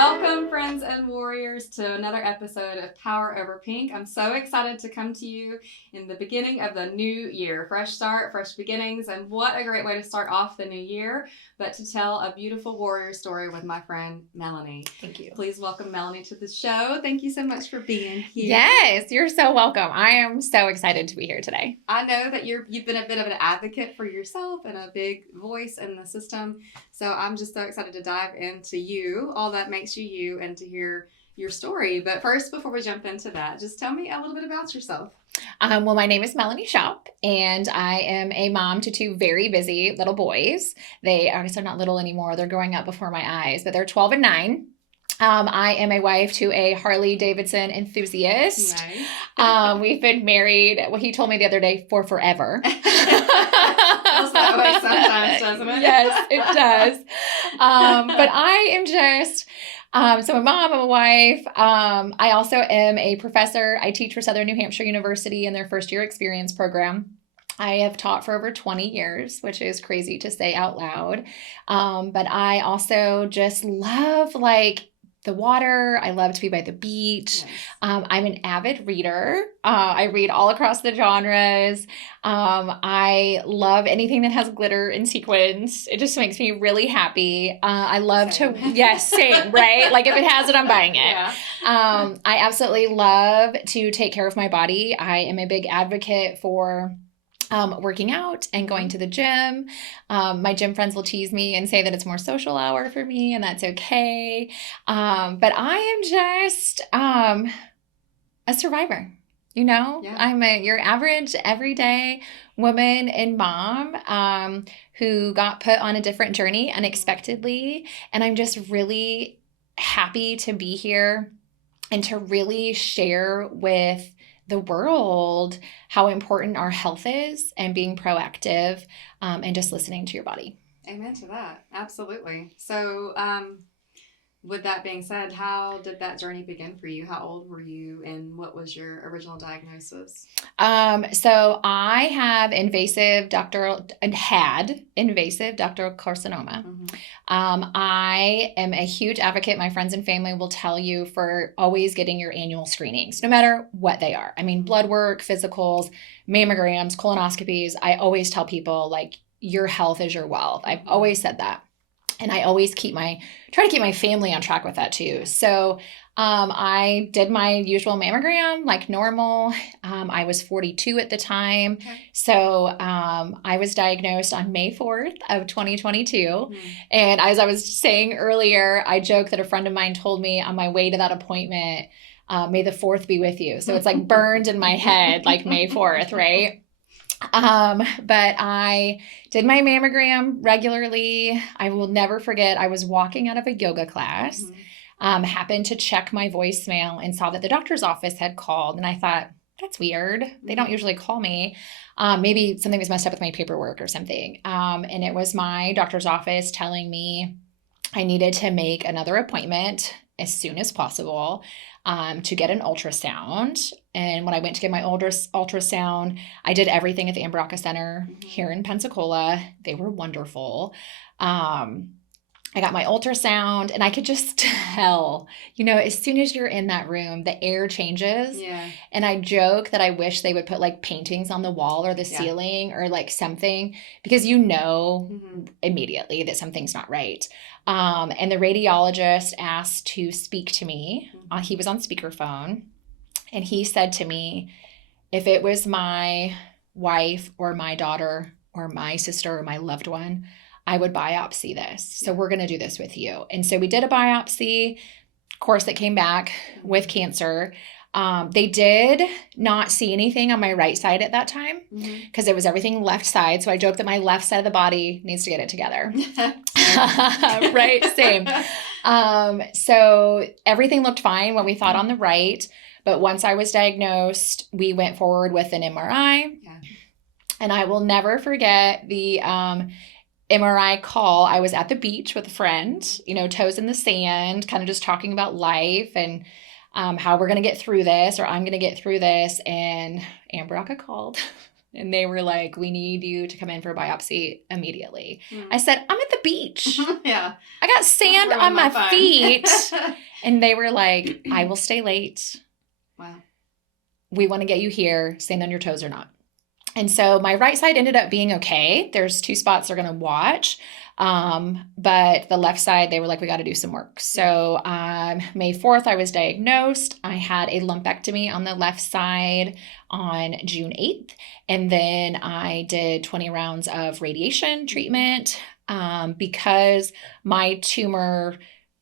Welcome, friends and warriors, to another episode of Power Over Pink. I'm so excited to come to you in the beginning of the new year. Fresh start, fresh beginnings, and what a great way to start off the new year, but to tell a beautiful warrior story with my friend Melanie. Thank you. Please welcome Melanie to the show. Thank you so much for being here. Yes, you're so welcome. I am so excited to be here today. I know that you've been a bit of an advocate for yourself and a big voice in the system. So I'm just so excited to dive into you, all that makes you you, and to hear your story. But first, before we jump into that, just tell me a little bit about yourself. Well, my name is Melanie Schopp, and I am a mom to two very busy little boys. They, I guess they're not little anymore. They're growing up before my eyes, but they're 12 and 9. I am a wife to a Harley Davidson enthusiast. Nice. We've been married, well, he told me the other day, for forever. Feels that way sometimes, doesn't it? Yes, it does. But I am just, so I'm a mom, I'm a wife. I also am a professor. I teach for Southern New Hampshire University in their first year experience program. I have taught for over 20 years, which is crazy to say out loud. But I also just love the water. I love to be by the beach. Nice. I'm an avid reader. I read all across the genres. I love anything that has glitter and sequins. It just makes me really happy. I love Same. yes, same, right? Like if it has it, I'm buying it. Yeah. I absolutely love to take care of my body. I am a big advocate for working out and going to the gym. My gym friends will tease me and say that it's more social hour for me, and that's okay. But I am just a survivor. You know, Yeah. I'm your average everyday woman and mom who got put on a different journey unexpectedly. And I'm just really happy to be here and to really share with the world how important our health is and being proactive and just listening to your body. Amen to that. Absolutely. So, with that being said, how did that journey begin for you? How old were you, and what was your original diagnosis? So I have invasive ductal carcinoma. Mm-hmm. I am a huge advocate. My friends and family will tell you for always getting your annual screenings, no matter what they are. I mean, blood work, physicals, mammograms, colonoscopies. I always tell people your health is your wealth. I've always said that. And I always try to keep my family on track with that too. So I did my usual mammogram like normal. I was 42 at the time. Okay. So I was diagnosed on May 4th of 2022. Mm-hmm. And as I was saying earlier, I joke that a friend of mine told me on my way to that appointment, May the 4th be with you. So it's like burned in my head, like May 4th, right? But I did my mammogram regularly. I will never forget, I was walking out of a yoga class, happened to check my voicemail and saw that the doctor's office had called. And I thought, that's weird. They don't usually call me. Maybe something was messed up with my paperwork or something. And it was my doctor's office telling me I needed to make another appointment as soon as possible to get an ultrasound. And when I went to get my ultrasound, I did everything at the Ambroca Center here in Pensacola. They were wonderful. I got my ultrasound and I could just tell, as soon as you're in that room, the air changes. Yeah. And I joke that I wish they would put paintings on the wall or the ceiling or something, because immediately that something's not right. And the radiologist asked to speak to me. He was on speakerphone, and he said to me, if it was my wife or my daughter or my sister or my loved one, I would biopsy this. So we're going to do this with you. And so we did a biopsy. Of course, it came back with cancer. They did not see anything on my right side at that time because it was everything left side. So I joke that my left side of the body needs to get it together. Right? Same. So everything looked fine when we thought on the right. But once I was diagnosed, we went forward with an MRI. Yeah. And I will never forget the MRI call. I was at the beach with a friend, toes in the sand, kind of just talking about life and how we're going to get through this, or I'm going to get through this. And Ambroca called. And they were like, we need you to come in for a biopsy immediately. Mm. I said, I'm at the beach. Yeah. I got sand on my feet. And they were like, I will stay late. Wow. We want to get you here. Stand on your toes or not. And so my right side ended up being okay. There's 2 spots they're going to watch. But the left side, they were like, we got to do some work. So May 4th, I was diagnosed. I had a lumpectomy on the left side on June 8th. And then I did 20 rounds of radiation treatment because my tumor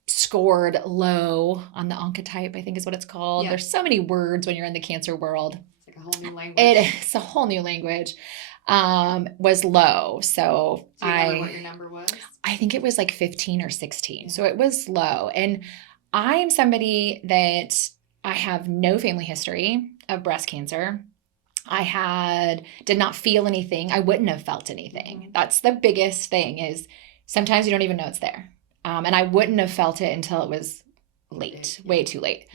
scored low on the oncotype, I think is what it's called. Yeah. There's so many words when you're in the cancer world. It's like a whole new language. It's a whole new language. Was low. So do you remember what your number was? I think it was like 15 or 16. Yeah. So it was low. And I am somebody that I have no family history of breast cancer. I did not feel anything. I wouldn't have felt anything. That's the biggest thing is sometimes you don't even know it's there. And I wouldn't have felt it until it was late, way too late.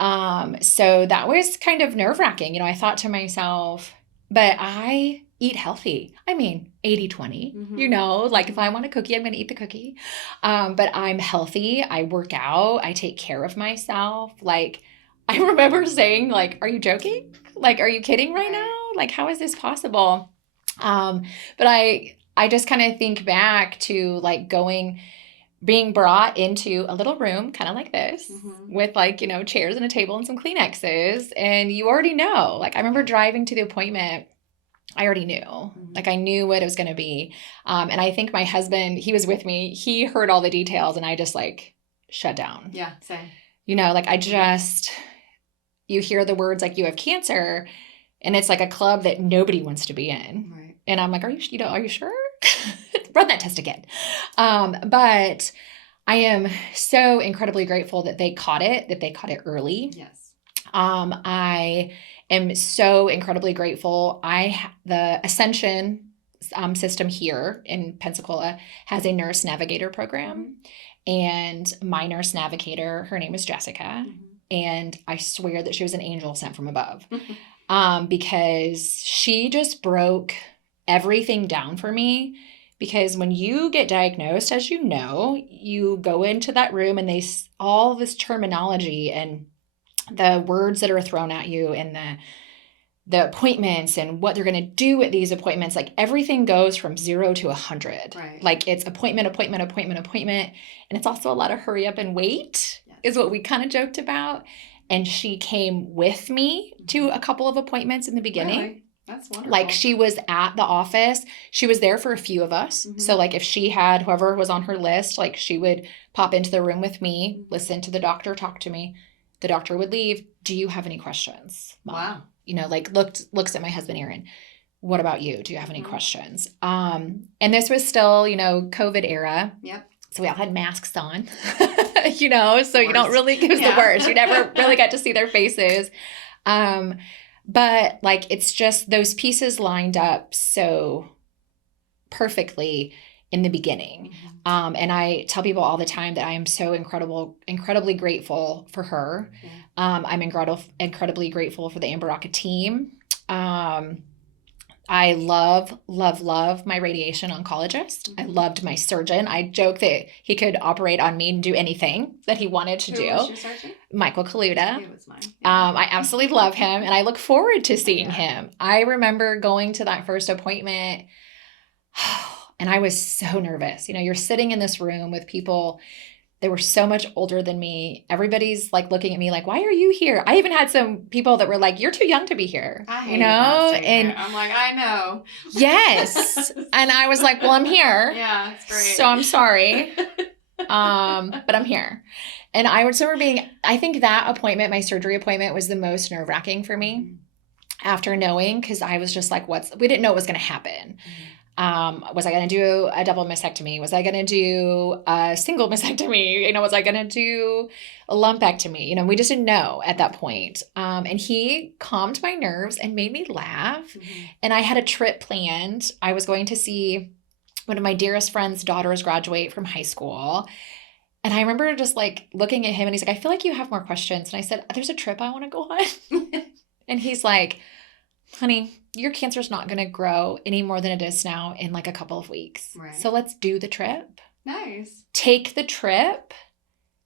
Mm-hmm. So that was kind of nerve-wracking. I thought to myself, but I eat healthy. I mean, 80-20, mm-hmm. Like if I want a cookie, I'm going to eat the cookie. But I'm healthy. I work out. I take care of myself. Like I remember saying like, are you joking? Like, are you kidding right now? Like, how is this possible? But I just kind of think back to like being brought into a little room kind of like this mm-hmm. with like, chairs and a table and some Kleenexes. And you already know, like I remember driving to the appointment. I already knew, mm-hmm. like I knew what it was going to be. And I think my husband, he was with me. He heard all the details and I just like shut down. Yeah, same. Like I just, you hear the words like you have cancer and it's like a club that nobody wants to be in. Right. And I'm like, are you sure? Run that test again. But I am so incredibly grateful that they caught it early. Yes. I am so incredibly grateful. The Ascension system here in Pensacola has a nurse navigator program. Mm-hmm. And my nurse navigator, her name is Jessica. Mm-hmm. And I swear that she was an angel sent from above. Because she just broke everything down for me. Because when you get diagnosed, as you know, you go into that room and all this terminology and the words that are thrown at you and the appointments and what they're going to do at these appointments, like everything goes from 0 to 100. Right. Like it's appointment. And it's also a lot of hurry up and wait is what we kind of joked about. And she came with me to a couple of appointments in the beginning. Really? That's wonderful. Like she was at the office. She was there for a few of us. Mm-hmm. So like if she had whoever was on her list, like she would pop into the room with me, listen to the doctor, talk to me. The doctor would leave. Do you have any questions, Mom? Wow. Like looks at my husband, Aaron. What about you? Do you have any questions? And this was still, COVID era. Yep. So we all had masks on, so you don't really, it was the worst. You never really got to see their faces. But like, it's just those pieces lined up so perfectly in the beginning. Mm-hmm. And I tell people all the time that I am so incredibly grateful for her. Mm-hmm. I'm incredibly grateful for the Amberaka team. I love my radiation oncologist. Mm-hmm. I loved my surgeon. I joke that he could operate on me and do anything that he wanted to do. Who was your surgeon? Michael Kaluta. He was mine. Yeah. I absolutely love him, and I look forward to seeing him. I remember going to that first appointment, and I was so nervous. You're sitting in this room with people. They were so much older than me. Everybody's like looking at me like, why are you here? I even had some people that were like, you're too young to be here. And I'm like, I know. Yes. And I was like, well, I'm here. Yeah, it's great. So I'm sorry. But I'm here. And I think that appointment, my surgery appointment, was the most nerve-wracking for me after knowing, because I was just like, we didn't know what was going to happen. Was I going to do a double mastectomy? Was I going to do a single mastectomy? Was I going to do a lumpectomy? We just didn't know at that point. And he calmed my nerves and made me laugh. Mm-hmm. And I had a trip planned. I was going to see one of my dearest friend's daughters graduate from high school. And I remember just like looking at him and he's like, I feel like you have more questions. And I said, there's a trip I want to go on. And he's like, honey, your cancer's not going to grow any more than it is now in like a couple of weeks. Right. So let's do the trip. Nice. Take the trip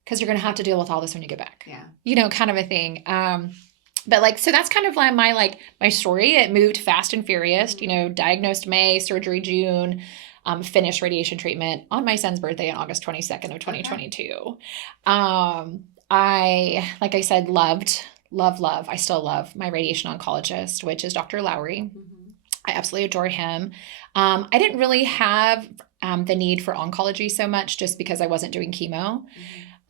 because you're going to have to deal with all this when you get back. Yeah. You know, kind of a thing. But like, so that's kind of like my story. It moved fast and furious, you know, diagnosed May, surgery June, finished radiation treatment on my son's birthday on August 22nd of 2022. Okay. Like I said, love. I still love my radiation oncologist, which is Dr. Lowry. Mm-hmm. I absolutely adore him. I didn't really have the need for oncology so much just because I wasn't doing chemo.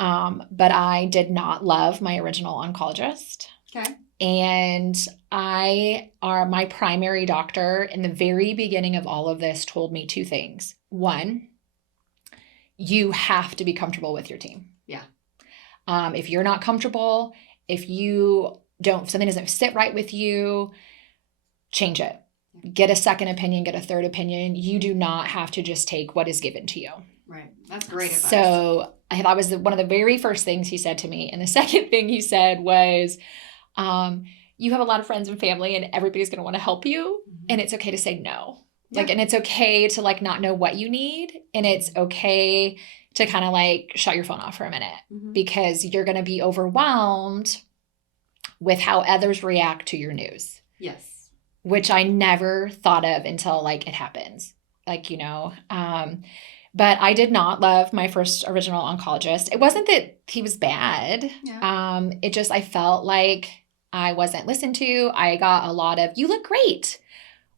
Mm-hmm. But I did not love my original oncologist. Okay. And my primary doctor in the very beginning of all of this told me two things. One, you have to be comfortable with your team. Yeah. If you're not comfortable, if something doesn't sit right with you, change it. Get a second opinion, get a third opinion. You do not have to just take what is given to you. Right. That's great advice. So that was one of the very first things he said to me. And the second thing he said was, you have a lot of friends and family and everybody's going to want to help you. Mm-hmm. And it's okay to say no. Yeah. And it's okay to not know what you need. And it's okay to kind of shut your phone off for a minute. Mm-hmm. Because you're going to be overwhelmed with how others react to your news. Yes. Which I never thought of until it happens. But I did not love my first original oncologist. It wasn't that he was bad. Yeah. It just, I felt like I wasn't listened to. I got a lot of, you look great.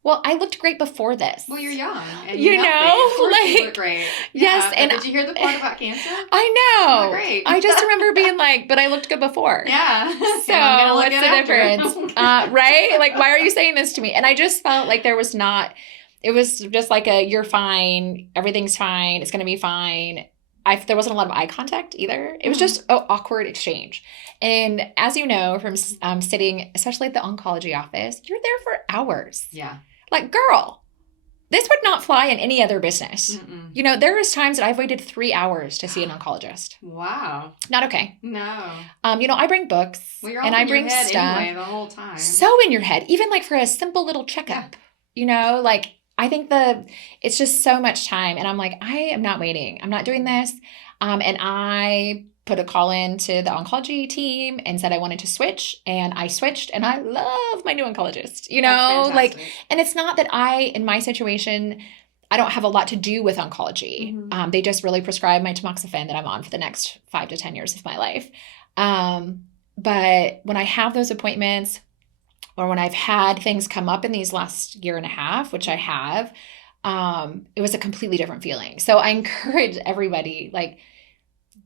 Well, I looked great before this. Well, you're young. And you know? Of course you look great. Yes. Yeah, and did you hear the part about cancer? I know. You look great. I just remember being but I looked good before. Yeah. So what's the difference? Right? Why are you saying this to me? And I just felt like there was not... It was just you're fine. Everything's fine. It's going to be fine. There wasn't a lot of eye contact either. It was just an awkward exchange. And as you know, from sitting, especially at the oncology office, you're there for hours. Yeah. Girl, this would not fly in any other business. Mm-mm. You know, there was times that I've waited 3 hours to see an oncologist. Wow. Not okay. No. You know, I bring books and I bring stuff. Anyway, the whole time. So in your head, even for a simple little checkup, you know, I think it's just so much time. And I'm I am not waiting. I'm not doing this. And I put a call in to the oncology team and said I wanted to switch. And I switched. And I love my new oncologist, you know, and it's not that in my situation, I don't have a lot to do with oncology. Mm-hmm. They just really prescribe my tamoxifen that I'm on for the next 5 to 10 years of my life. But when I have those appointments, or when I've had things come up in these last year and a half, which I have, it was a completely different feeling. So I encourage everybody,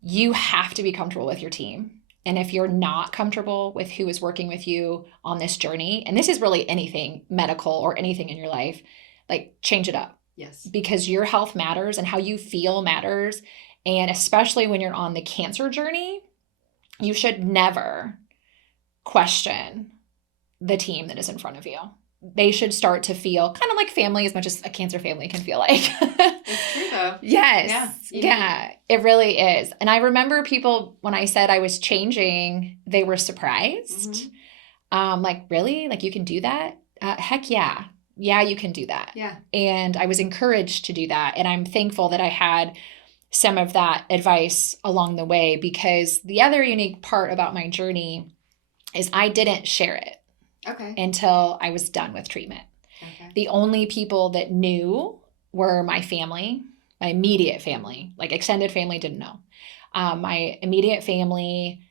you have to be comfortable with your team. And if you're not comfortable with who is working with you on this journey, and this is really anything medical or anything in your life, change it up. Yes. Because your health matters and how you feel matters. And especially when you're on the cancer journey, you should never question the team that is in front of you. They should start to feel kind of like family as much as a cancer family can feel like. It's true though. Yes. Yeah, it really is. And I remember people, when I said I was changing, they were surprised. Mm-hmm. Really? You can do that? Heck yeah. Yeah, you can do that. Yeah. And I was encouraged to do that. And I'm thankful that I had some of that advice along the way, because the other unique part about my journey is I didn't share it. Okay. Until I was done with treatment. Okay. The only people that knew were my family, my immediate family. Extended family didn't know. My immediate family,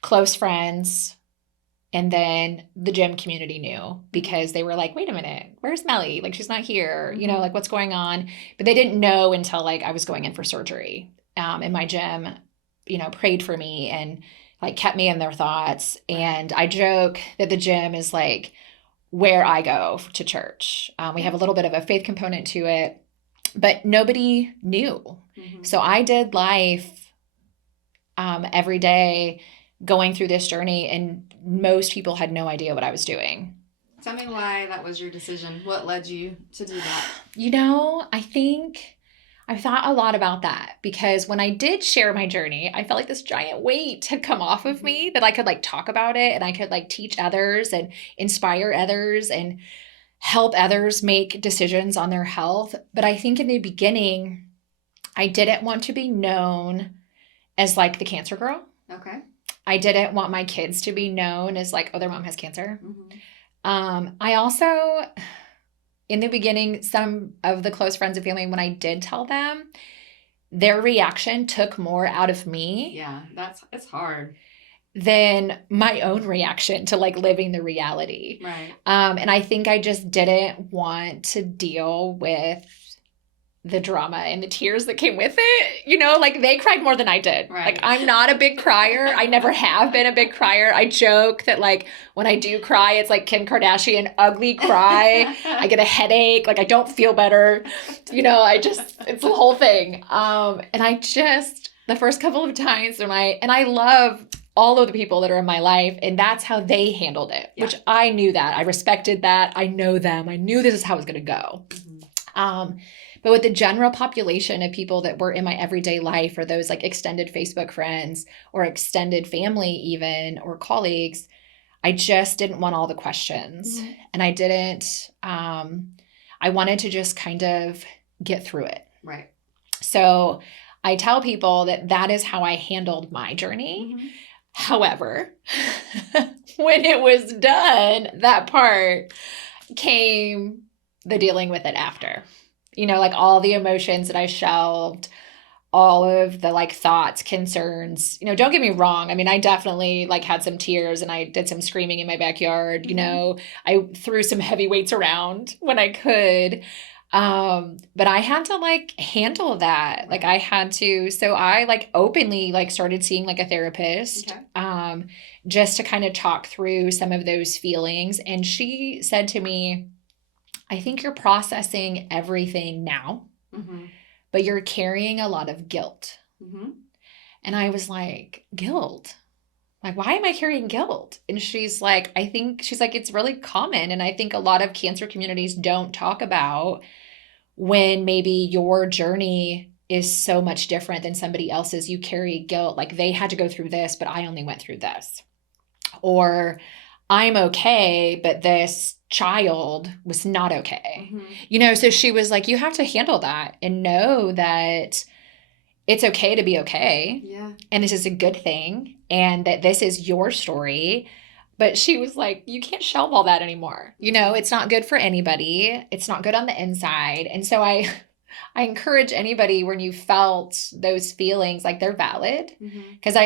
close friends, and then the gym community knew, because they were wait a minute, where's Melly? She's not here. Mm-hmm. You know, what's going on? But they didn't know until I was going in for surgery. And my gym, you know, prayed for me and kept me in their thoughts. And I joke that the gym is where I go to church. We have a little bit of a faith component to it, but nobody knew. Mm-hmm. So I did life every day going through this journey, and most people had no idea what I was doing. Tell me why that was your decision. What led you to do that? You know, I think I've thought a lot about that because when I did share my journey, I felt like this giant weight had come off of me that I could like talk about it and I could like teach others and inspire others and help others make decisions on their health. But I think in the beginning, I didn't want to be known as like the cancer girl. Okay. I didn't want my kids to be known as like, oh, their mom has cancer. I also, in the beginning, some of the close friends and family, when I did tell them, their reaction took more out of me. Yeah, it's hard. Than my own reaction to like living the reality. Right. And I think I just didn't want to deal with the drama and the tears that came with it. You know, like they cried more than I did. Right. Like I'm not a big crier. I never have been a big crier. I joke that like when I do cry, it's like Kim Kardashian ugly cry. I get a headache. Like I don't feel better. You know, it's the whole thing. And I just, the first couple of times when I love all of the people that are in my life, and that's how they handled it, which I knew that. I respected that. I know them. I knew this is how it was going to go. But with the general population of people that were in my everyday life or those like extended Facebook friends or extended family even or colleagues, I just didn't want all the questions. And I didn't, I wanted to just kind of get through it. Right. So I tell people that is how I handled my journey. However, when it was done, that part came the dealing with it after. You know, like all the emotions that I shelved, all of the like thoughts, concerns, you know, don't get me wrong. I mean, I definitely like had some tears and I did some screaming in my backyard. You know, I threw some heavy weights around when I could. But I had to like handle that. Like I had to, so I like openly like started seeing like a therapist, just to kind of talk through some of those feelings. And she said to me, I think you're processing everything now, but you're carrying a lot of guilt. And I was like, guilt? Like, why am I carrying guilt? And she's like, it's really common. And I think a lot of cancer communities don't talk about when maybe your journey is so much different than somebody else's. You carry guilt. Like they had to go through this, but I only went through this. Or I'm okay, but this child was not okay. You know, so she was like, you have to handle that and know that it's okay to be okay. Yeah. And this is a good thing. And that this is your story. But she was like, you can't shelve all that anymore. You know, it's not good for anybody. It's not good on the inside. And so I encourage anybody when you felt those feelings, like they're valid. Because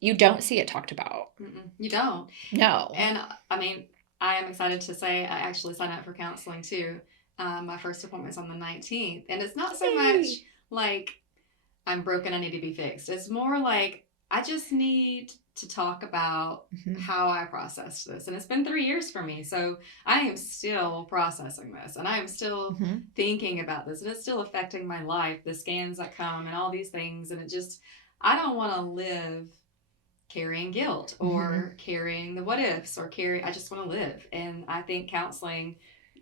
you don't see it talked about. You don't. No. And I mean, I am excited to say I actually signed up for counseling too. My first appointment's on the 19th. And it's not so much like I'm broken, I need to be fixed. It's more like I just need to talk about how I processed this. And it's been 3 years for me. So I am still processing this and I am still thinking about this and it's still affecting my life, the scans that come and all these things. And I don't want to live carrying guilt or carrying the what ifs or I just want to live. And I think counseling,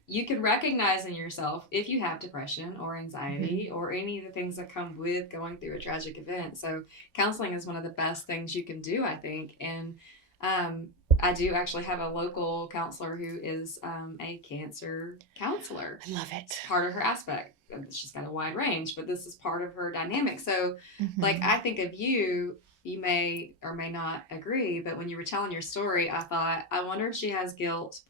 you can recognize in yourself if you have depression or anxiety or any of the things that come with going through a tragic event. So counseling is one of the best things you can do, I think. And I do actually have a local counselor who is a cancer counselor. I love it. Part of her aspect. She's got a wide range, but this is part of her dynamic. So like I think of you may or may not agree, but when you were telling your story, I thought, I wonder if she has guilt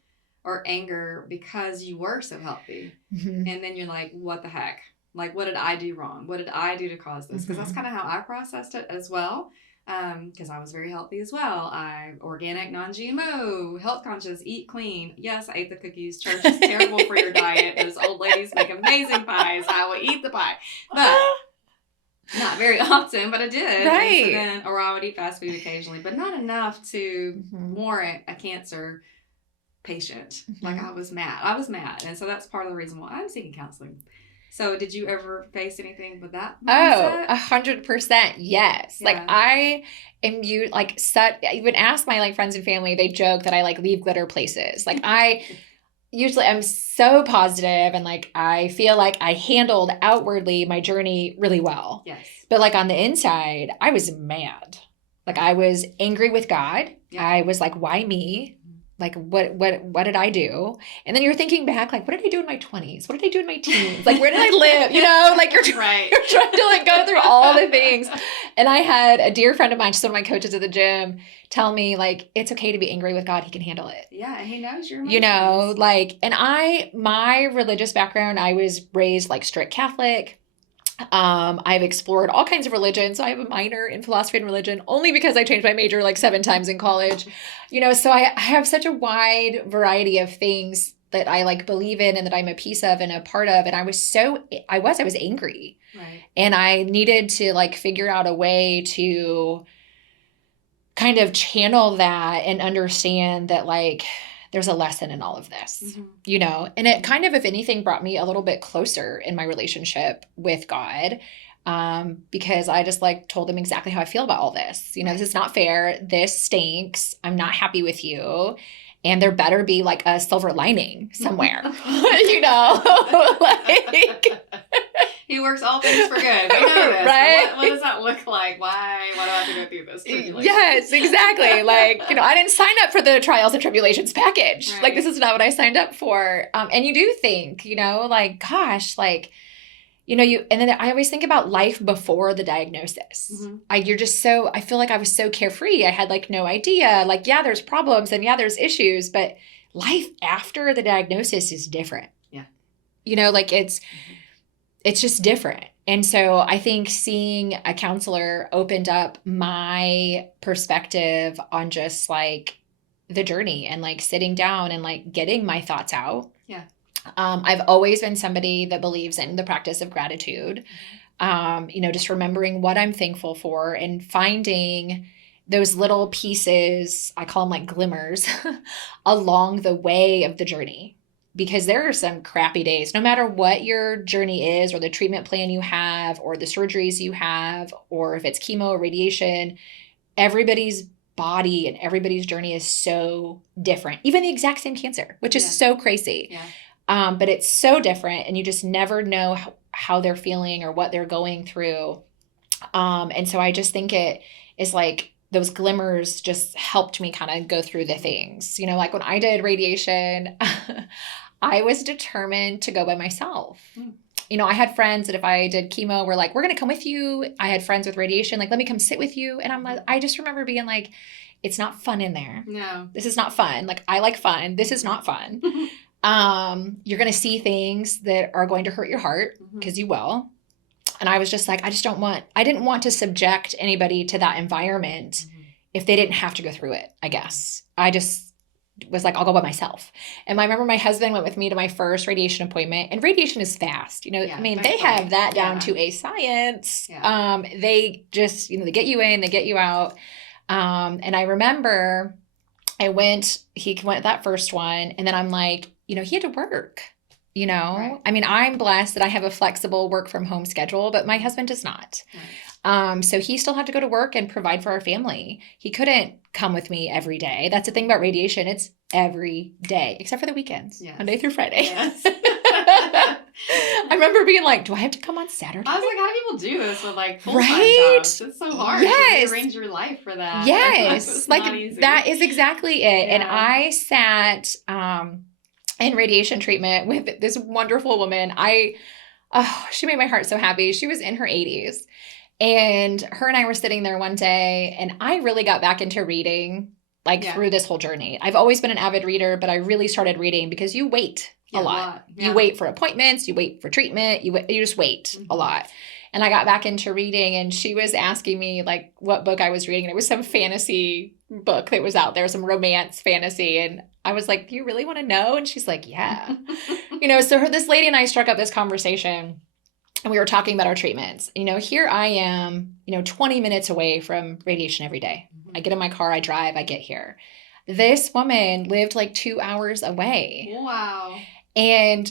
or anger because you were so healthy. And then you're like, what the heck? Like, what did I do wrong? What did I do to cause this? Because that's kind of how I processed it as well. Because I was very healthy as well. I'm organic, non-GMO, health conscious, eat clean. Yes, I ate the cookies. Church is terrible for your diet. Those old ladies make amazing pies. I will eat the pie. But not very often, but I did. Right. Or I would eat fast food occasionally, but not enough to warrant a cancer patient. Like I was mad. And so that's part of the reason why I'm seeking counseling. So did you ever face anything with that mindset? 100%. Yes. Yeah. Like I am I even ask my like friends and family, they joke that I like leave glitter places. Like usually I'm so positive and like I feel like I handled outwardly my journey really well. Yes. But like on the inside, I was mad. Like I was angry with God. Yeah. I was like, why me? Like what did I do? And then you're thinking back, like, what did I do in my 20s? What did I do in my teens? Like, where did I live? You know, like you're right. You're trying to like go through all the things. And I had a dear friend of mine, just one of my coaches at the gym, tell me like, it's okay to be angry with God. He can handle it. Yeah. And he knows your emotions. You know, like, and my religious background, I was raised like strict Catholic. I've explored all kinds of religions. So I have a minor in philosophy and religion only because I changed my major like 7 times in college, you know, so I have such a wide variety of things that I like believe in and that I'm a piece of and a part of. And I was angry. Right. And I needed to like figure out a way to kind of channel that and understand that like, there's a lesson in all of this, you know, and it kind of, if anything, brought me a little bit closer in my relationship with God, because I just like told him exactly how I feel about all this. You know, this is not fair. This stinks. I'm not happy with you. And there better be like a silver lining somewhere, you know, like. He works all things for good. We know this. Right? What does that look like? Why do I have to go through this? Yes, exactly. Like, you know, I didn't sign up for the trials and tribulations package. Right. Like, this is not what I signed up for. And you do think, you know, like, gosh, like, you know, and then I always think about life before the diagnosis. I feel like I was so carefree. I had like no idea. Like, yeah, there's problems and yeah, there's issues, but life after the diagnosis is different. Yeah. You know, like it's just different. And so I think seeing a counselor opened up my perspective on just like the journey and like sitting down and like getting my thoughts out. Yeah. I've always been somebody that believes in the practice of gratitude. You know, just remembering what I'm thankful for and finding those little pieces, I call them like glimmers, along the way of the journey. Because there are some crappy days, no matter what your journey is or the treatment plan you have or the surgeries you have, or if it's chemo or radiation, everybody's body and everybody's journey is so different. Even the exact same cancer, which is so crazy. Yeah. But it's so different and you just never know how they're feeling or what they're going through. And so I just think it is like those glimmers just helped me kind of go through the things. You know, like when I did radiation, I was determined to go by myself. You know, I had friends that if I did chemo were like, we're going to come with you. I had friends with radiation, like, let me come sit with you. And I'm like, I just remember being like, it's not fun in there. No. This is not fun. Like, I like fun. This is not fun. You're going to see things that are going to hurt your heart because you will. And I was just like, I didn't want to subject anybody to that environment if they didn't have to go through it, I guess. I just was like, I'll go by myself. And I remember my husband went with me to my first radiation appointment, and radiation is fast. You know, I mean, they have that down to a science. Yeah. They just, you know, they get you in, they get you out. And I remember he went that first one. And then I'm like, you know, he had to work. You know, right. I mean, I'm blessed that I have a flexible work from home schedule, but my husband does not. Right. So he still had to go to work and provide for our family. He couldn't come with me every day. That's the thing about radiation. It's every day, except for the weekends, Monday through Friday. Yes. I remember being like, do I have to come on Saturday? I was like, how do people do this with like full-time jobs? It's so hard to arrange your life for that. Yes. Like that is exactly it. Yeah. And I sat, in radiation treatment with this wonderful woman. She made my heart so happy. She was in her 80s. And her and I were sitting there one day, and I really got back into reading through this whole journey. I've always been an avid reader, but I really started reading because you wait a lot. Yeah. You wait for appointments, you wait for treatment, you just wait a lot. And I got back into reading, and she was asking me like what book I was reading. And it was some fantasy book that was out there, some romance fantasy. And I was like, do you really want to know? And she's like, yeah. You know, so this lady and I struck up this conversation, and we were talking about our treatments. You know, here I am, 20 minutes away from radiation every day. I get in my car, I drive, I get here. This woman lived like 2 hours away. Wow. And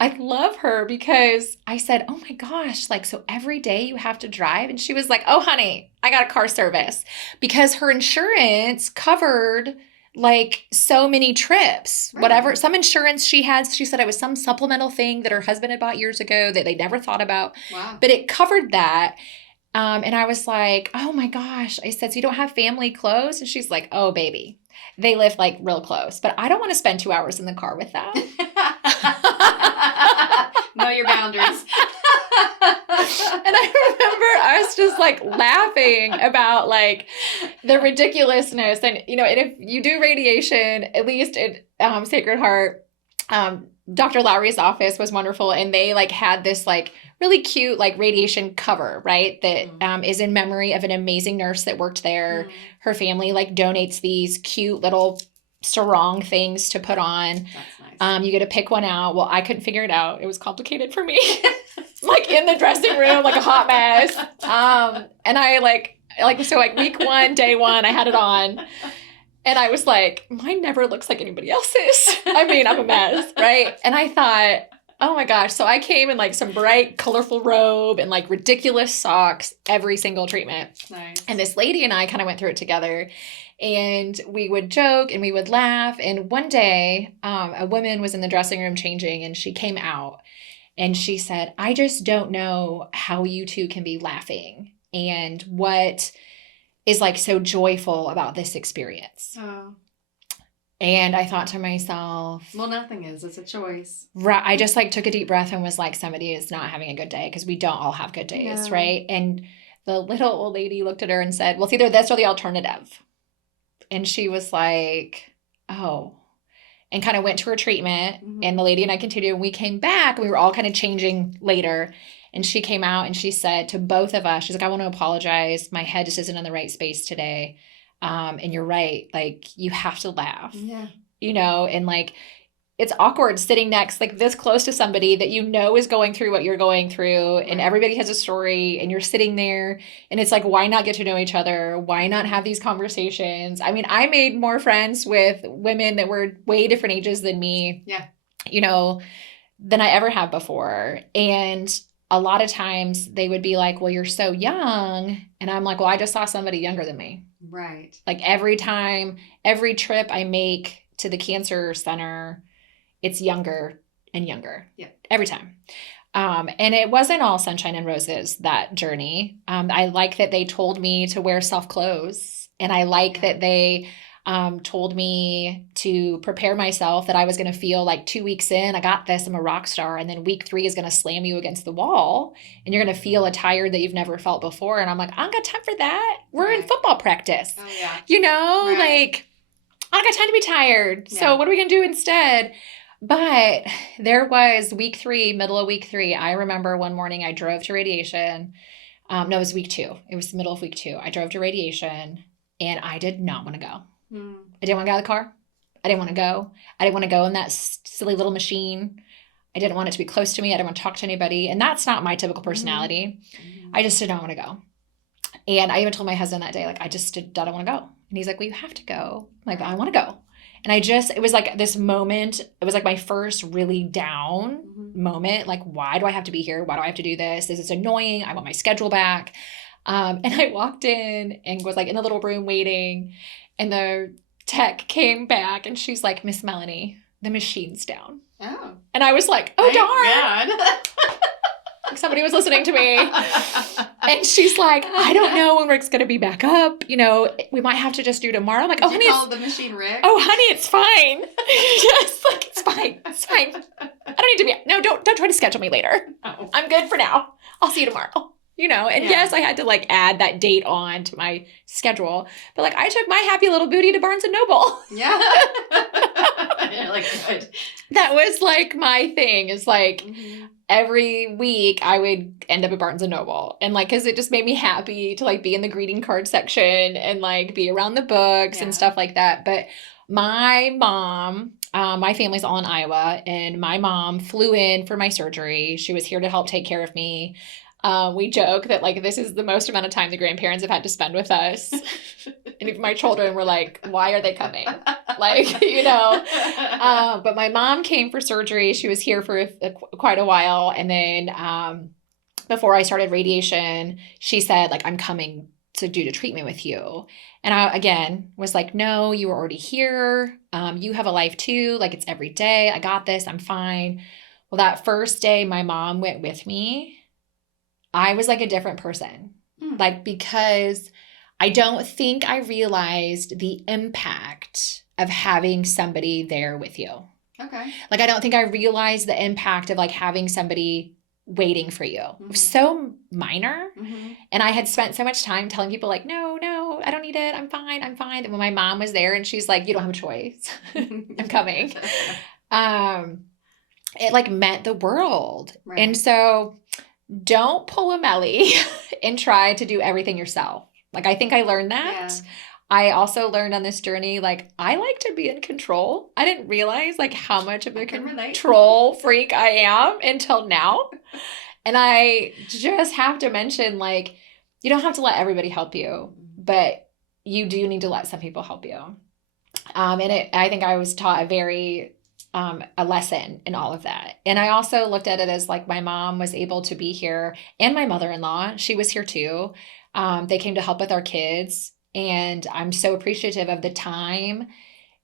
I love her because I said, oh my gosh, so every day you have to drive? And she was like, oh honey, I got a car service, because her insurance covered like so many trips, Right. whatever, some insurance she had. She said it was some supplemental thing that her husband had bought years ago that they never thought about. Wow. But it covered that. And I was like, oh my gosh. I said, so you don't have family close? And she's like, oh, baby, they live like real close, but I don't want to spend 2 hours in the car with them. Know your boundaries. And I remember us just like laughing about like the ridiculousness. And, you know, and if you do radiation, at least at Sacred Heart, Dr. Lowry's office was wonderful. And they like had this like really cute like radiation cover, right? That is in memory of an amazing nurse that worked there. Her family like donates these cute little sarong things to put on. That's nice. You get to pick one out. Well, I couldn't figure it out. It was complicated for me. Like in the dressing room, like a hot mess. And I so week 1, day 1, I had it on. And I was like, mine never looks like anybody else's. I mean, I'm a mess, right? And I thought, oh my gosh. So I came in like some bright, colorful robe and like ridiculous socks every single treatment. Nice. And this lady and I kind of went through it together. And we would joke and we would laugh. And one day, a woman was in the dressing room changing and she came out and she said, I just don't know how you two can be laughing and what is like so joyful about this experience. Oh. And I thought to myself, well, nothing is. It's a choice. Right. I just like took a deep breath and was like, somebody is not having a good day because we don't all have good days, right? And the little old lady looked at her and said, well, it's either this or the alternative. And she was like, oh, and kind of went to her treatment. And the lady and I continued, and we came back. We were all kind of changing later. And she came out and she said to both of us, she's like, I want to apologize. My head just isn't in the right space today. And you're right. Like, you have to laugh, you know, and like, it's awkward sitting next, like this close to somebody that you know is going through what you're going through, and everybody has a story, and you're sitting there, and it's like, why not get to know each other? Why not have these conversations? I mean, I made more friends with women that were way different ages than me, you know, than I ever have before. And a lot of times they would be like, well, you're so young. And I'm like, well, I just saw somebody younger than me. Right. Like every time, every trip I make to the cancer center, it's younger and younger. Every time. And it wasn't all sunshine and roses, that journey. I like that they told me to wear soft clothes. And I like that they told me to prepare myself, that I was going to feel like 2 weeks in, I got this, I'm a rock star. And then week 3 is going to slam you against the wall and you're going to feel a tired that you've never felt before. And I'm like, I don't got time for that. We're in football practice. Oh, yeah. You know, like, I don't got time to be tired. So what are we going to do instead? But there was week 3, middle of week 3. I remember one morning I drove to radiation. No, it was week 2. It was the middle of week 2. I drove to radiation and I did not want to go. I didn't want to get out of the car. I didn't want to go. I didn't want to go in that silly little machine. I didn't want it to be close to me. I didn't want to talk to anybody. And that's not my typical personality. I just did not want to go. And I even told my husband that day, like, I just don't want to go. And he's like, well, you have to go. I'm like, I want to go. And it was like this moment, it was like my first really down moment. Like, why do I have to be here? Why do I have to do this? This is annoying. I want my schedule back. And I walked in and was like in the little room waiting. And the tech came back and she's like, Miss Melanie, the machine's down. Oh. And I was like, oh, darn. Like somebody was listening to me. And she's like, I don't know when Rick's going to be back up. You know, we might have to just do tomorrow. I'm like, Did you call the machine Rick? Oh, honey, it's fine. Yes, like, it's fine. It's fine. I don't need to be. No, don't try to schedule me later. Oh. I'm good for now. I'll see you tomorrow. You know, and yes, I had to like add that date on to my schedule, but like I took my happy little booty to Barnes and Noble. Yeah. You're like, good. That was like my thing, is like every week I would end up at Barnes and Noble, and like, cause it just made me happy to like be in the greeting card section and like be around the books and stuff like that. But my mom, my family's all in Iowa, and my mom flew in for my surgery. She was here to help take care of me. We joke that like this is the most amount of time the grandparents have had to spend with us. And even my children were like, why are they coming? Like, you know, but my mom came for surgery. She was here for quite a while. And then before I started radiation, she said like, I'm coming to do the treatment with you. And I, again, was like, no, you were already here. You have a life too. Like, it's every day. I got this. I'm fine. Well, that first day my mom went with me, I was like a different person. Like, because I don't think I realized the impact of having somebody there with you. Okay. Like, I don't think I realized the impact of like having somebody waiting for you. It was so minor. And I had spent so much time telling people like, no, I don't need it. I'm fine. And when my mom was there and she's like, you don't have a choice. I'm coming. It like meant the world. Right. And so don't pull a Melly and try to do everything yourself. Like, I think I learned that. Yeah. I also learned on this journey, like, I like to be in control. I didn't realize like how much of a control freak I am until now. And I just have to mention, like, you don't have to let everybody help you, but you do need to let some people help you. I think I was taught a lesson in all of that. And I also looked at it as like my mom was able to be here, and my mother-in-law, she was here too. They came to help with our kids. And I'm so appreciative of the time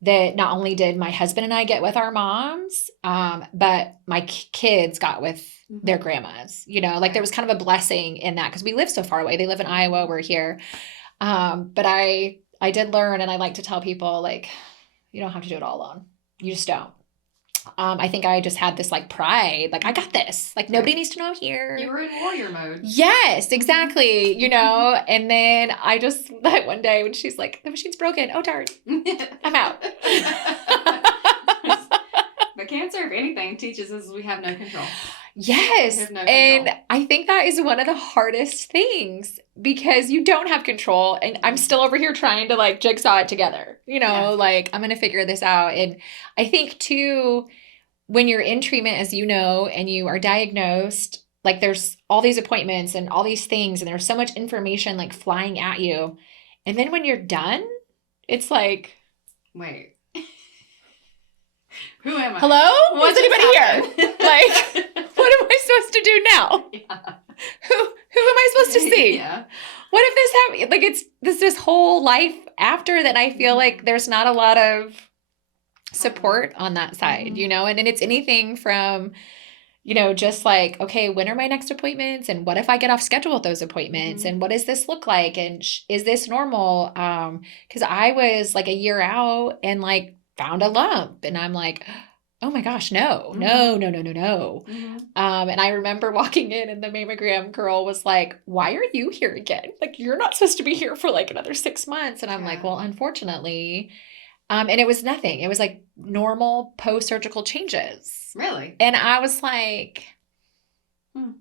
that not only did my husband and I get with our moms, but my kids got with their grandmas. You know, like there was kind of a blessing in that because we live so far away. They live in Iowa, we're here. But I did learn, and I like to tell people, like, you don't have to do it all alone. You just don't. I think I just had this like pride, like I got this, like nobody needs to know I'm here. You were in warrior mode. Yes, exactly. You know, and then I just, like one day when she's like, the machine's broken. Oh, darn. I'm out. But cancer, if anything, teaches us we have no control. Yes. No control. And I think that is one of the hardest things because you don't have control. And I'm still over here trying to like jigsaw it together, you know, like I'm going to figure this out. And I think too, when you're in treatment, as you know, and you are diagnosed, like there's all these appointments and all these things, and there's so much information like flying at you. And then when you're done, it's like, wait, who am I? Hello? Was anybody here? Like, what am I supposed to do now? Yeah. Who am I supposed to see? Yeah. What if this happened? Like, it's this whole life after that. I feel like there's not a lot of support on that side, you know? And it's anything from, you know, just like, okay, when are my next appointments? And what if I get off schedule with those appointments? And what does this look like? And is this normal? Because I was like a year out and like found a lump, and I'm like, oh my gosh, no. And I remember walking in, and the mammogram girl was like, why are you here again? Like, you're not supposed to be here for like another 6 months. And I'm like, well, unfortunately. And it was nothing. It was like normal post-surgical changes. Really? And I was like, what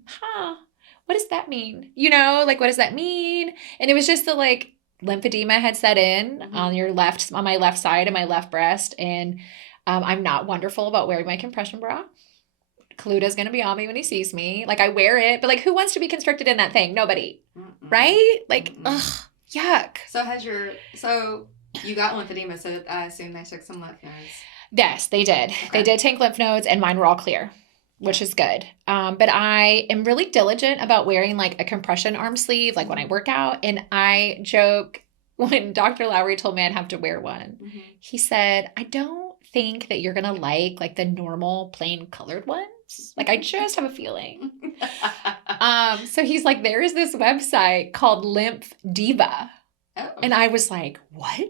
does that mean? You know, like, what does that mean? And it was just the like lymphedema had set in on my left side and my left breast. And I'm not wonderful about wearing my compression bra. Cluda's going to be on me when he sees me. Like, I wear it, but like, who wants to be constricted in that thing? Nobody. Right? Like, ugh, yuck. So you got lymphedema, so I assume they took some lymph nodes. Yes, they did. Okay. They did take lymph nodes, and mine were all clear, which is good. But I am really diligent about wearing like a compression arm sleeve, like when I work out. And I joke, when Dr. Lowry told me I'd have to wear one, he said, I don't think that you're going to like the normal plain colored ones. Like, I just have a feeling. So he's like, there is this website called Lymph Diva. Oh. And I was like, what?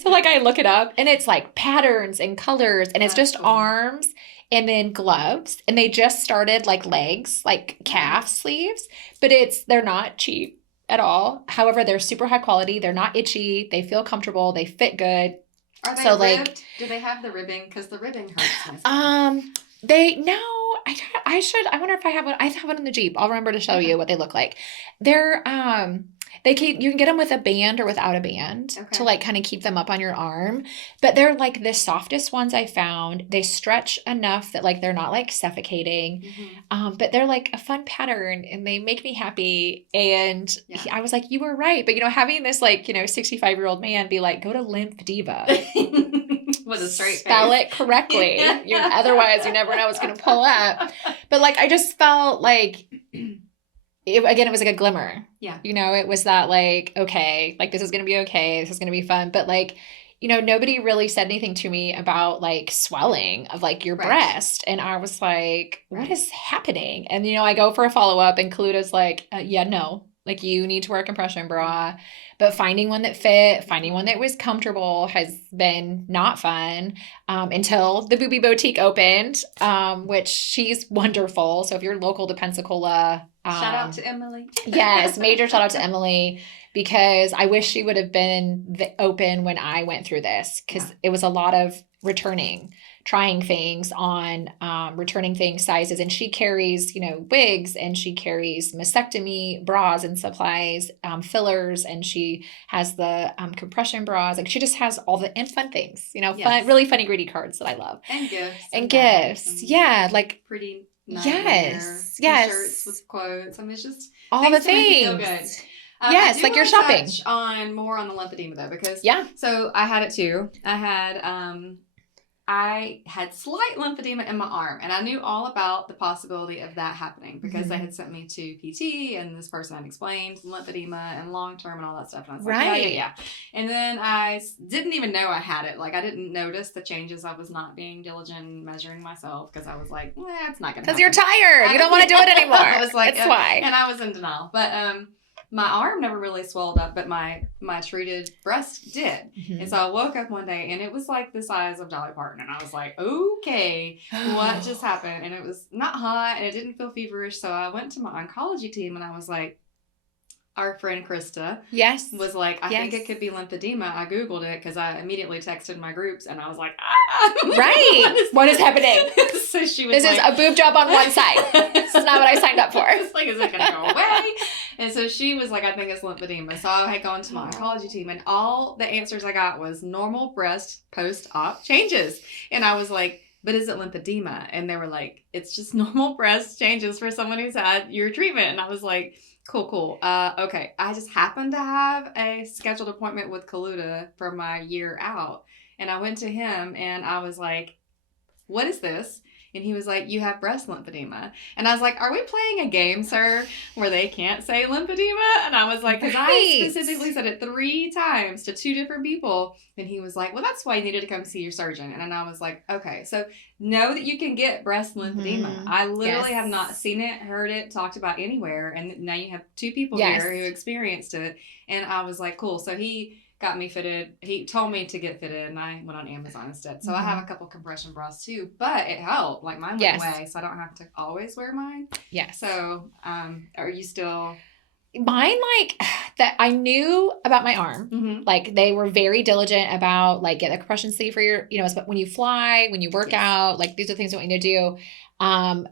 So like I look it up, and it's like patterns and colors, and it's just arms and then gloves. And they just started like legs, like calf sleeves, but they're not cheap at all. However, they're super high quality. They're not itchy. They feel comfortable. They fit good. Are they ribbed? Like, do they have the ribbing? Because the ribbing hurts. I wonder if I have one. I have one in the Jeep. I'll remember to show you what they look like. They're, you can get them with a band or without a band to like kind of keep them up on your arm. But they're like the softest ones I found. They stretch enough that like they're not like suffocating. But they're like a fun pattern, and they make me happy. And I was like, you were right. But, you know, having this like, you know, 65-year-old man be like, go to Lymph Diva. With a straight face. Spell it correctly. Otherwise, you never know what's going to pull up. But like, I just felt like again, it was like a glimmer. Yeah. You know, it was that like, okay, like this is going to be okay. This is going to be fun. But like, you know, nobody really said anything to me about like swelling of like your breast. And I was like, what is happening? And, you know, I go for a follow-up and Kaluta's like, yeah, no, like you need to wear a compression bra. But finding one that fit, finding one that was comfortable has been not fun until the Booby Boutique opened, which she's wonderful. So if you're local to Pensacola, shout out to Emily. Yes, major shout out to Emily, because I wish she would have been open when I went through this, because it was a lot of trying things on, returning things, sizes. And she carries, you know, wigs, and she carries mastectomy bras and supplies, fillers, and she has the compression bras. Like she just has all the and fun things, you know, fun, really funny greedy cards that I love. And gifts. And gifts. Yeah. Like pretty yes. T-shirts with quotes. I mean, it's just all the things. To make you feel good. Yes, like you're shopping. Touch on more on the lymphedema though, because so I had it too. I had slight lymphedema in my arm, and I knew all about the possibility of that happening because they had sent me to PT, and this person had explained lymphedema and long term and all that stuff. And I was like, yeah. And then I didn't even know I had it. Like I didn't notice the changes. I was not being diligent in measuring myself because I was like, it's not gonna. Because you're tired. You don't want to do it anymore. I was like, that's why. And I was in denial, but my arm never really swelled up, but my treated breast did. And so I woke up one day and it was like the size of Dolly Parton. And I was like, okay, what just happened? And it was not hot and it didn't feel feverish. So I went to my oncology team and I was like, our friend Krista was like, I think it could be lymphedema. I Googled it because I immediately texted my groups and I was like, what is happening? So she was this is a boob job on one side. This is not what I signed up for. It's like, is it going to go away? And so she was like, I think it's lymphedema. So I had gone to my oncology team and all the answers I got was normal breast post-op changes. And I was like, but is it lymphedema? And they were like, it's just normal breast changes for someone who's had your treatment. And I was like, cool. Okay. I just happened to have a scheduled appointment with Kaluta for my year out. And I went to him and I was like, what is this? And he was like, you have breast lymphedema. And I was like, are we playing a game, sir, where they can't say lymphedema? And I was like, because I specifically said it 3 times to 2 different people. And he was like, well, that's why you needed to come see your surgeon. And then I was like, okay, so know that you can get breast lymphedema. I literally have not seen it, heard it, talked about anywhere. And now you have 2 people here who experienced it. And I was like, cool. So he got me fitted. He told me to get fitted, and I went on Amazon instead. So I have a couple compression bras too, but it helped. Like mine went away, so I don't have to always wear mine. Yes. So, are you still? Mine, like that, I knew about my arm. Like they were very diligent about like get a compression sleeve for your, you know, when you fly, when you work out, like these are things I want you to do.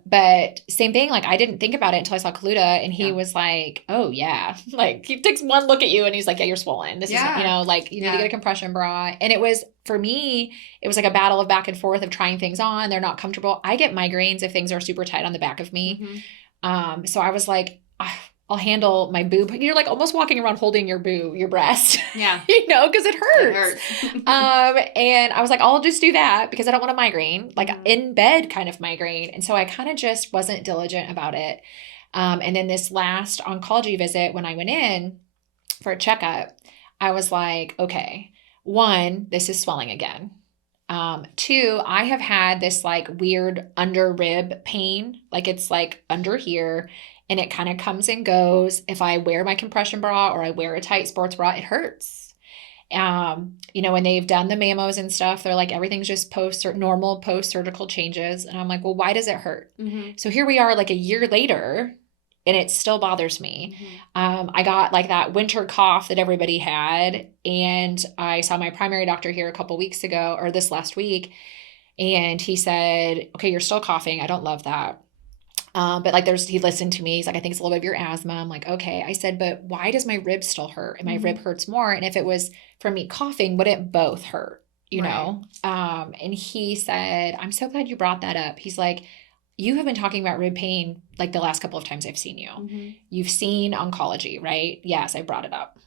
But same thing, like I didn't think about it until I saw Kaluta and he was like, oh yeah. Like he takes one look at you and he's like, yeah, you're swollen. This is, you know, like you need to get a compression bra. And it was, for me, it was like a battle of back and forth of trying things on. They're not comfortable. I get migraines if things are super tight on the back of me. So I was like, I'll handle my boob. You're like almost walking around holding your boob, your breast. Yeah. You know, because it hurts. And I was like, I'll just do that because I don't want a migraine, like in bed kind of migraine. And so I kind of just wasn't diligent about it. And then this last oncology visit, when I went in for a checkup, I was like, okay, 1, this is swelling again. 2, I have had this like weird under rib pain. Like it's like under here. And it kind of comes and goes. If I wear my compression bra or I wear a tight sports bra, it hurts. You know, when they've done the mammos and stuff, they're like, everything's just normal post-surgical changes. And I'm like, well, why does it hurt? So here we are like a year later and it still bothers me. I got like that winter cough that everybody had. And I saw my primary doctor here a couple weeks ago or this last week. And he said, okay, you're still coughing. I don't love that. But like he listened to me. He's like, I think it's a little bit of your asthma. I'm like, okay. I said, but why does my rib still hurt? And my rib hurts more. And if it was from me coughing, would it both hurt? You know? And he said, I'm so glad you brought that up. He's like, you have been talking about rib pain like the last couple of times I've seen you. You've seen oncology, right? Yes, I brought it up.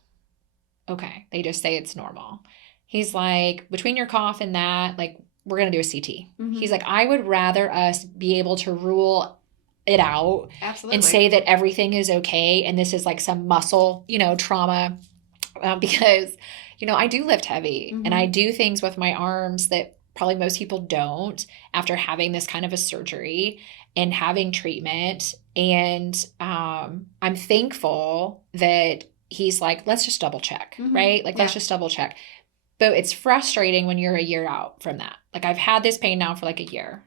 Okay. They just say it's normal. He's like, between your cough and that, like, we're going to do a CT. He's like, I would rather us be able to rule it out. Absolutely. And say that everything is okay and this is like some muscle, trauma. Because, I do lift heavy and I do things with my arms that probably most people don't after having this kind of a surgery and having treatment. And I'm thankful that he's like, let's just double check, right? Like, let's just double check. But it's frustrating when you're a year out from that. Like, I've had this pain now for like a year.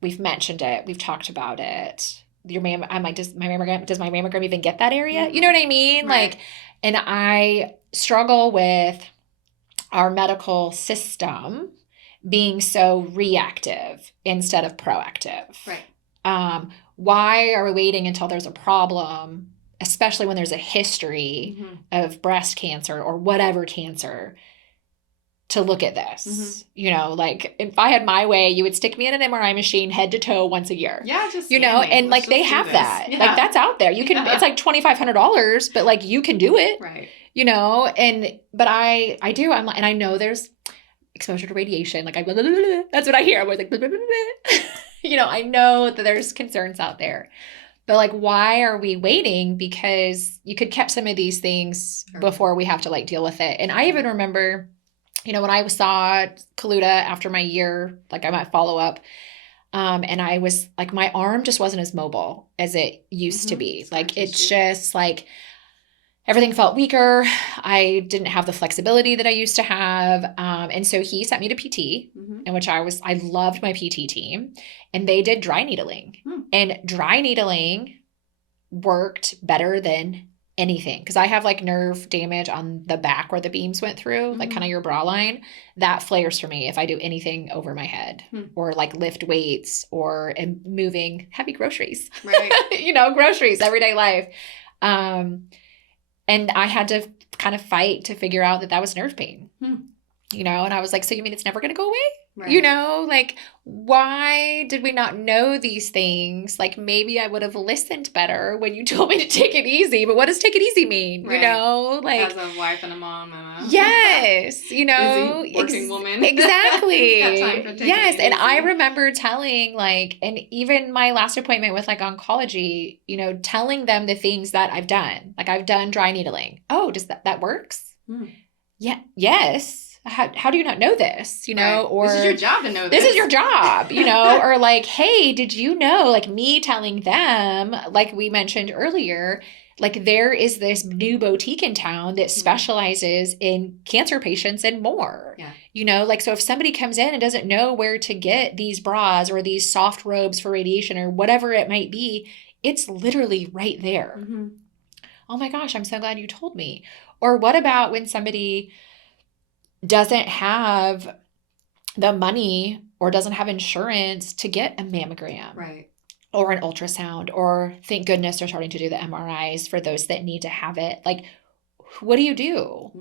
We've mentioned it. We've talked about it. I'm like, does my mammogram even get that area? You know what I mean? Right. Like, and I struggle with our medical system being so reactive instead of proactive. Right. Why are we waiting until there's a problem, especially when there's a history of breast cancer or whatever cancer, to look at this? Like, if I had my way, you would stick me in an MRI machine head to toe once a year. Yeah, just and like they have that. Yeah. Like, that's out there. You can, it's like $2,500, but like you can do it. Right. But I do. I'm like, and I know there's exposure to radiation. Like, that's what I hear. I'm always like, I know that there's concerns out there. But like, why are we waiting? Because you could catch some of these things before we have to like deal with it. And I even remember, when I saw Kaluta after my year, like I might follow up, and I was like, my arm just wasn't as mobile as it used to be. Like, it's just like everything felt weaker. I didn't have the flexibility that I used to have. And so he sent me to PT, in which I loved my PT team, and they did dry needling. And dry needling worked better than anything, because I have like nerve damage on the back where the beams went through, like kind of your bra line. That flares for me if I do anything over my head or like lift weights or moving heavy groceries, right? Groceries, everyday life. And I had to kind of fight to figure out that was nerve pain, and I was like, so you mean it's never going to go away? Right. Like, why did we not know these things? Like, maybe I would have listened better when you told me to take it easy, but what does take it easy mean? Right. Like, as a wife and a mom and a yes, busy working woman. Exactly. Got time for taking yes. it And easy. I remember telling and even my last appointment with like oncology, telling them the things that I've done. Like, I've done dry needling. Oh, does that works? Yeah. Yes. How do you not know this? Right. Or this is your job to know this. This is your job, or like, hey, did you know, like me telling them, like we mentioned earlier, like there is this new boutique in town that specializes in cancer patients and more. Yeah. Like, so if somebody comes in and doesn't know where to get these bras or these soft robes for radiation or whatever it might be, it's literally right there. Oh my gosh, I'm so glad you told me. Or what about when somebody doesn't have the money or doesn't have insurance to get a mammogram, right, or an ultrasound, or thank goodness they're starting to do the MRIs for those that need to have it. Like, what do you do?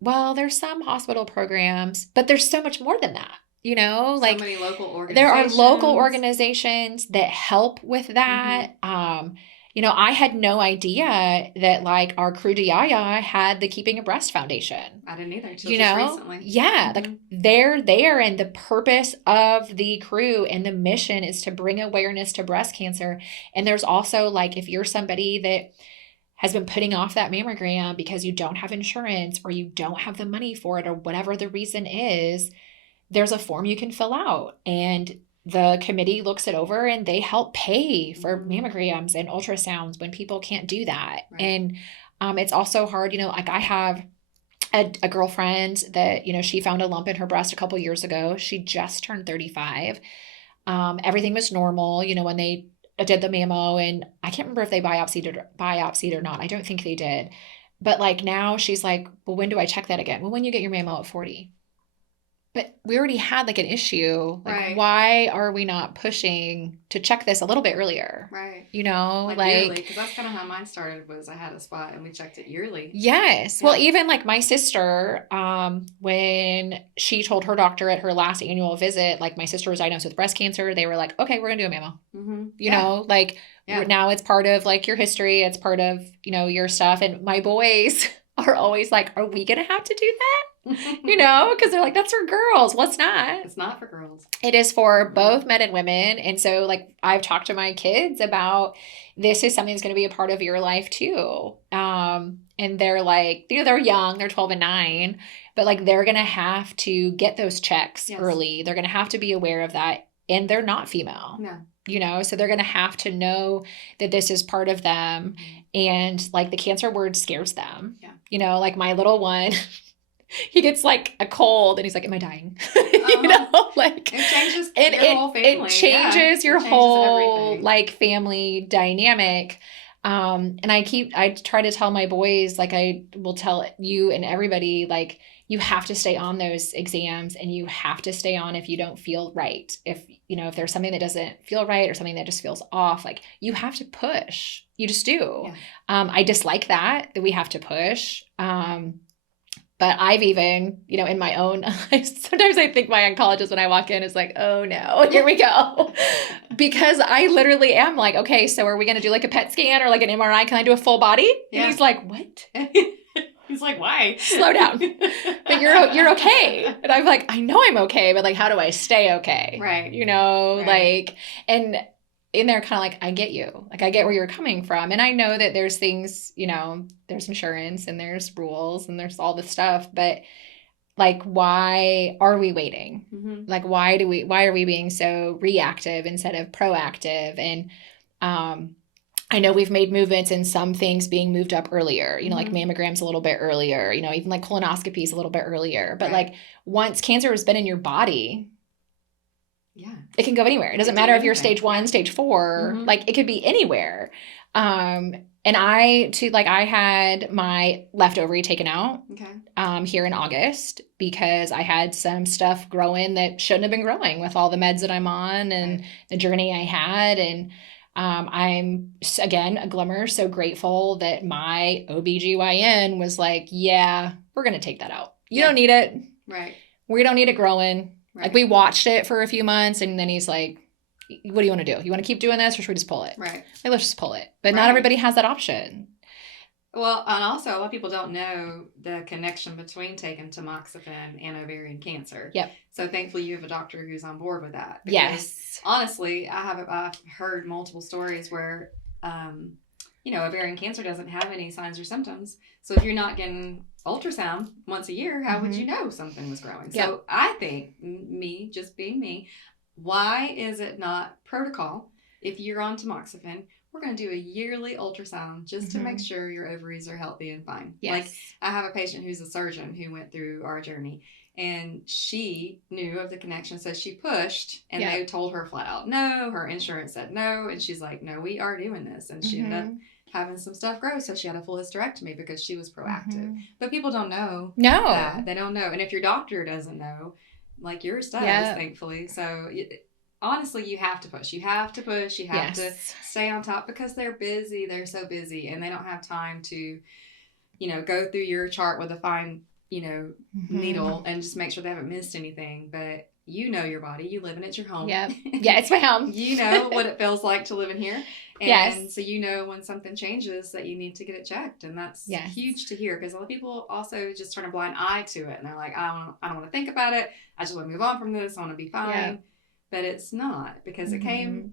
Well, there's some hospital programs, but there's so much more than that. Like, so many local organizations. There are local organizations that help with that. I had no idea that like our Crew Yaya had the Keeping Abreast Foundation. I didn't either until just recently. Yeah, like they're there, and the purpose of the Crew and the mission is to bring awareness to breast cancer. And there's also like, if you're somebody that has been putting off that mammogram because you don't have insurance or you don't have the money for it or whatever the reason is, there's a form you can fill out, and the committee looks it over and they help pay for mammograms and ultrasounds when people can't do that. Right. And it's also hard, like I have a girlfriend that, she found a lump in her breast a couple years ago. She just turned 35. Everything was normal, when they did the mammo, and I can't remember if they biopsied or not. I don't think they did. But like now she's like, well, when do I check that again? Well, when you get your mammo at 40. But we already had like an issue. Like, right. Why are we not pushing to check this a little bit earlier? Right. Like yearly, because that's kind of how mine started. Was I had a spot and we checked it yearly. Yes. Yeah. Well, even like my sister, when she told her doctor at her last annual visit, like my sister was diagnosed with breast cancer, they were like, okay, we're gonna do a mammo. You know, like now it's part of like your history. It's part of your stuff. And my boys are always like, are we gonna have to do that? because they're like, that's for girls. Well, it's not. It's not for girls. It is for both men and women. And so like I've talked to my kids about this is something that's going to be a part of your life too. And they're like, they're young, they're 12 and 9, but like they're going to have to get those checks early. They're going to have to be aware of that. And they're not female. No. So they're going to have to know that this is part of them. And like the cancer word scares them. Yeah. Like my little one, he gets like a cold and he's like, am I dying? Like it changes your whole family. It changes your whole like family dynamic. And I try to tell my boys, like I will tell you and everybody, like you have to stay on those exams and you have to stay on if you don't feel right. If there's something that doesn't feel right or something that just feels off, like you have to push. You just do. Yeah. I dislike that we have to push. But I've even, in my own, sometimes I think my oncologist when I walk in is like, oh no, here we go. Because I literally am like, okay, so are we going to do like a PET scan or like an MRI? Can I do a full body? Yeah. And he's like, what? He's like, why? Slow down. But you're okay. And I'm like, I know I'm okay, but like, how do I stay okay? Right. Right. Like, and in there kind of like, I get you. Like, I get where you're coming from. And I know that there's things, there's insurance and there's rules and there's all this stuff, but like, why are we waiting? Mm-hmm. Like, why are we being so reactive instead of proactive? And, I know we've made movements in some things being moved up earlier, like mammograms a little bit earlier, even like colonoscopies a little bit earlier. But like once cancer has been in your body, it can go anywhere. It doesn't matter if you're stage 1, stage 4, like it could be anywhere. And I had my left ovary taken out here in August because I had some stuff growing that shouldn't have been growing with all the meds that I'm on and the journey I had. And I'm, again, a glimmer, so grateful that my OBGYN was like, yeah, we're going to take that out. You don't need it. Right. We don't need it growing. Right. Like we watched it for a few months and then he's like, what do you want to do? You want to keep doing this or should we just pull it? Right. Like, let's just pull it. But not everybody has that option. Well, and also a lot of people don't know the connection between taking tamoxifen and ovarian cancer. Yep. So thankfully you have a doctor who's on board with that. Yes. Honestly, I've heard multiple stories where, ovarian cancer doesn't have any signs or symptoms. So if you're not getting ultrasound once a year, how would you know something was growing? Yep. So I think just being me, why is it not protocol if you're on tamoxifen? We're going to do a yearly ultrasound just to make sure your ovaries are healthy and fine. Yes. Like I have a patient who's a surgeon who went through our journey and she knew of the connection. So she pushed and they told her flat out, no, her insurance said no. And she's like, no, we are doing this. And she ended up having some stuff grow. So she had a full hysterectomy because she was proactive. But people don't know. No. That. They don't know. And if your doctor doesn't know, like yours does, thankfully. So honestly, you have to push. You have to push. You have to stay on top because they're busy. They're so busy and they don't have time to, go through your chart with a fine, needle and just make sure they haven't missed anything. But you know your body. You live in it. It's your home. Yep. Yeah, it's my home. You know what it feels like to live in here. And so you know when something changes that you need to get it checked. And that's huge to hear because a lot of people also just turn a blind eye to it. And they're like, I don't want to think about it. I just want to move on from this. I want to be fine. Yeah. But it's not because it came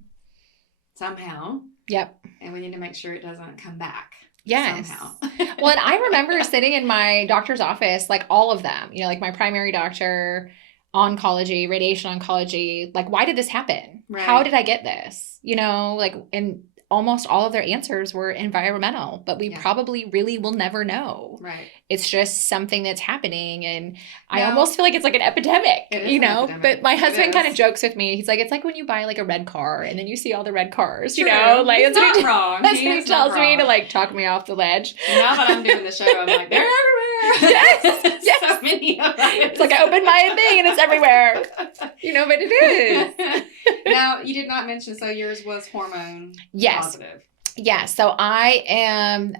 somehow. Yep. And we need to make sure it doesn't come back. Yes. Somehow. Well, and I remember sitting in my doctor's office, like all of them, like my primary doctor, oncology, radiation oncology, like, why did this happen? Right. How did I get this? And almost all of their answers were environmental, but we probably really will never know. Right. It's just something that's happening. And I almost feel like it's like an epidemic, epidemic. But my husband kind of jokes with me. He's like, it's like when you buy like a red car and then you see all the red cars, True. Like He's that's not wrong. That's what he tells me to like talk me off the ledge. Now that I'm doing the show, I'm like, they're everywhere. Yes. So many of them. It's like I opened my thing and it's everywhere. But it is. Now, you did not mention, so yours was hormone positive. Yeah, so I am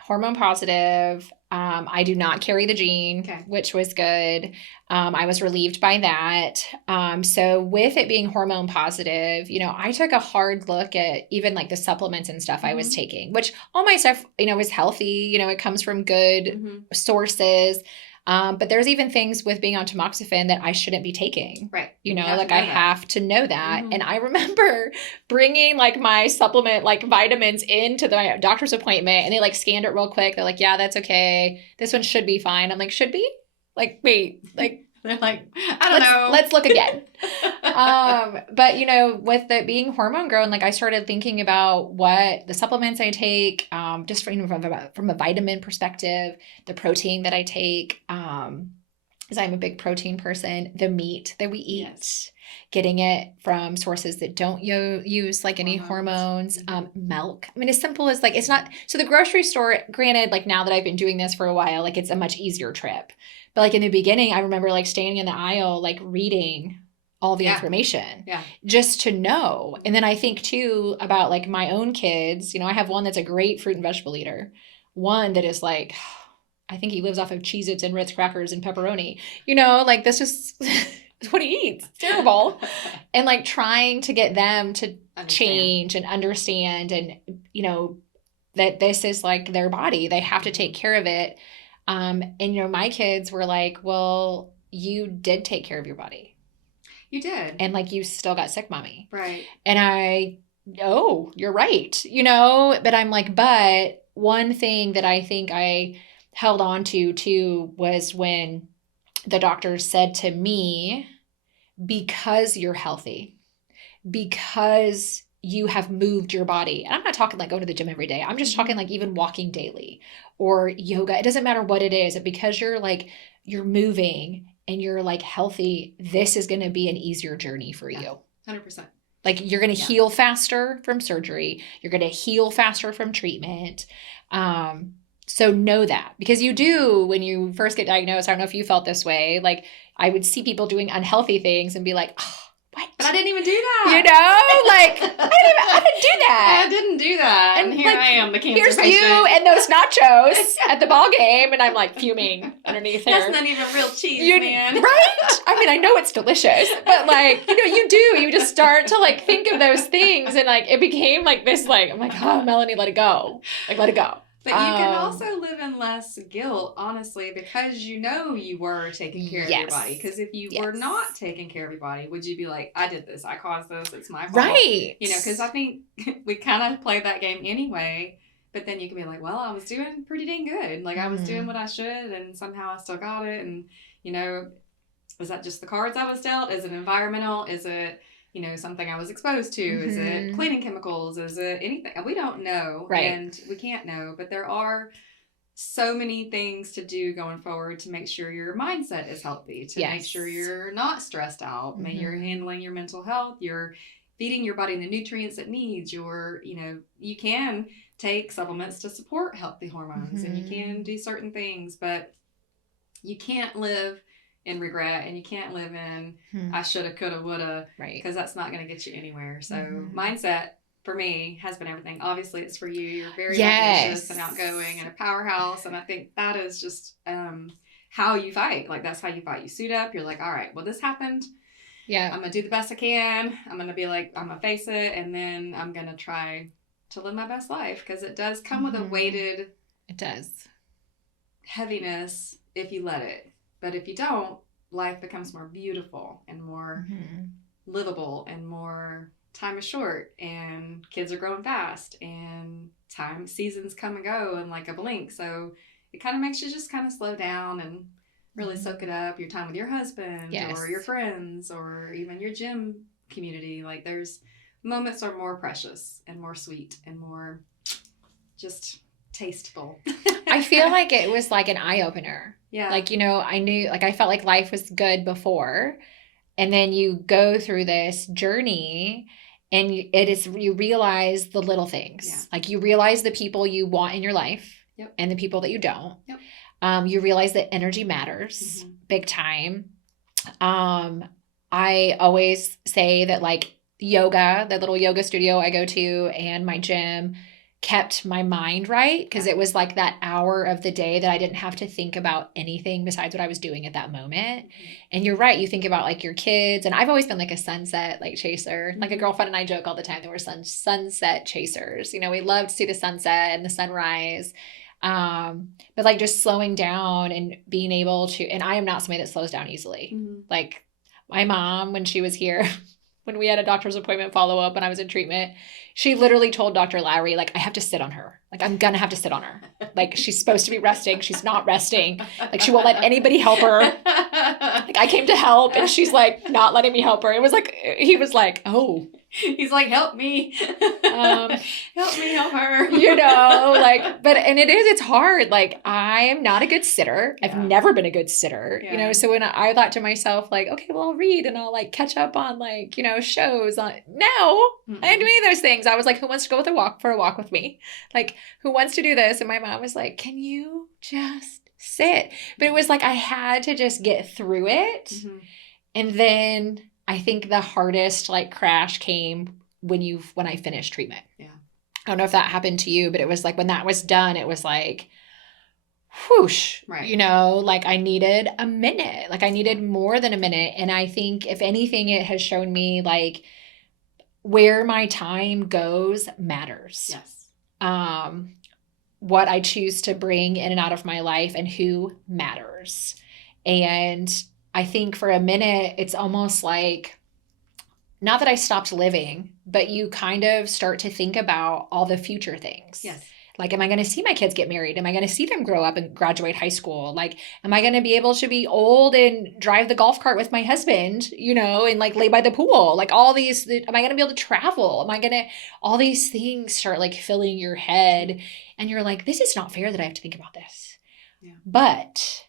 hormone positive. I do not carry the gene, which was good. I was relieved by that. So with it being hormone positive, I took a hard look at even like the supplements and stuff I was taking, which all my stuff, is healthy. It comes from good sources. But there's even things with being on tamoxifen that I shouldn't be taking. Right. You know, have like to know I that. have to know that. And I remember bringing like my supplement, like vitamins into the doctor's appointment, and they like scanned it real quick. They're like, yeah, that's okay. This one should be fine. I'm like, should be? Like, wait, like, they're like, I don't know. Let's look again. But you know, with it being hormone grown, like I started thinking about what the supplements I take, just from a vitamin perspective, the protein that I take, because I'm a big protein person, the meat that we eat, getting it from sources that don't use like any hormones, milk. I mean, as simple as like, it's not, so the grocery store, granted, like now that I've been doing this for a while, like it's a much easier trip. But like in the beginning, I remember like standing in the aisle, like reading all the information just to know. And then I think too about like my own kids. You know, I have one that's a great fruit and vegetable eater. One that is like, I think he lives off of Cheez-Its and Ritz crackers and pepperoni. You know, like this is what he eats. It's terrible. And like trying to get them to change and understand and, you know, that this is like their body. They have to take care of it. And, you know, my kids were like, well, you did take care of your body. You did. And like, you still got sick, mommy. Right. And oh, you're right. You know, but I'm like, but one thing that I think I held on to too was when the doctor said to me, because you're healthy, because you have moved your body. And I'm not talking like going to the gym every day. I'm just talking like even walking daily or yoga. It doesn't matter what it is. Because you're moving and you're like healthy, this is going to be an easier journey for you. 100%. Like you're going to heal faster from surgery. You're going to heal faster from treatment. So know that, because you do, when you first get diagnosed, I don't know if you felt this way. Like I would see people doing unhealthy things and be like, oh, what? But I didn't even do that. You know, like I didn't do that. I didn't do that. And here like, I am, the cancer here's patient. you and those nachos at the ball game, and I'm like fuming underneath there. That's not even real cheese, man. Right? I mean, I know it's delicious, but like, you know, you just start to like think of those things, and like it became like this, like I'm like, oh, Melanie, let it go, like let it go. But you can also live in less guilt, honestly, because you know you were taking care of your body. Because if you were not taking care of your body, would you be like, I did this, I caused this, it's my fault. Right. You know, because I think we kind of play that game anyway. But then you can be like, well, I was doing pretty dang good. Like I was doing what I should, and somehow I still got it. And, you know, is that just the cards I was dealt? Is it environmental? Is it, you know, something I was exposed to? Is it cleaning chemicals? Is it anything? We don't know. Right. And we can't know. But there are so many things to do going forward to make sure your mindset is healthy, to make sure you're not stressed out, you're handling your mental health, you're feeding your body the nutrients it needs. You know, you can take supplements to support healthy hormones and you can do certain things, but you can't live in regret, and you can't live in I shoulda, coulda, woulda, right? Because that's not going to get you anywhere. So mindset for me has been everything. Obviously, it's for you. You're very ambitious and outgoing and a powerhouse, and I think that is just how you fight. Like that's how you fight. You suit up. You're like, all right, well, this happened. Yeah, I'm gonna do the best I can. I'm gonna be like, I'm gonna face it, and then I'm gonna try to live my best life, because it does come with a weighted. It does. Heaviness if you let it. But if you don't, life becomes more beautiful and more livable, and more time is short, and kids are growing fast, and seasons come and go in like a blink. So it kind of makes you just kind of slow down and really soak it up, your time with your husband or your friends or even your gym community. Like there's moments are more precious and more sweet and more just tasteful. I feel like it was like an eye-opener. Yeah. Like, you know, I felt like life was good before, and then you go through this journey and you realize the little things. Yeah. Like you realize the people you want in your life and the people that you don't. Yep. You realize that energy matters big time. I always say that like yoga, that little yoga studio I go to, and my gym kept my mind right, because it was like that hour of the day that I didn't have to think about anything besides what I was doing at that moment. And you're right, you think about like your kids, and I've always been like a sunset like chaser. Like a girlfriend and I joke all the time that we're sunset chasers. You know, we love to see the sunset and the sunrise. But like just slowing down and being able to, and I am not somebody that slows down easily. Mm-hmm. Like my mom, when she was here, when we had a doctor's appointment follow-up and I was in treatment, she literally told Dr. Lowry, like, I have to sit on her. Like, I'm going to have to sit on her. Like, she's supposed to be resting. She's not resting. Like, she won't let anybody help her. Like, I came to help and she's like, not letting me help her. It was like, he was like, oh. He's like, help me. Help me, help her. You know, like, but, and it's hard. Like, I am not a good sitter. I've never been a good sitter, you know? So when I thought to myself, like, okay, well, I'll read and I'll like catch up on like, you know, shows on, no, I didn't do any of those things. I was like, who wants to go for a walk with me? Like, who wants to do this? And my mom was like, can you just sit? But it was like, I had to just get through it. Mm-hmm. And then I think the hardest like crash came when I finished treatment. Yeah. I don't know if that happened to you, but it was like when that was done, it was like, whoosh, right. You know, like I needed a minute, like I needed more than a minute. And I think if anything, it has shown me like where my time goes matters. Yes. What I choose to bring in and out of my life and who matters. And I think for a minute, it's almost like, not that I stopped living, but you kind of start to think about all the future things. Yes. Like, am I going to see my kids get married? Am I going to see them grow up and graduate high school? Like, am I going to be able to be old and drive the golf cart with my husband, you know, and like lay by the pool? Like all these, am I going to be able to travel? All these things start like filling your head and you're like, this is not fair that I have to think about this. Yeah. But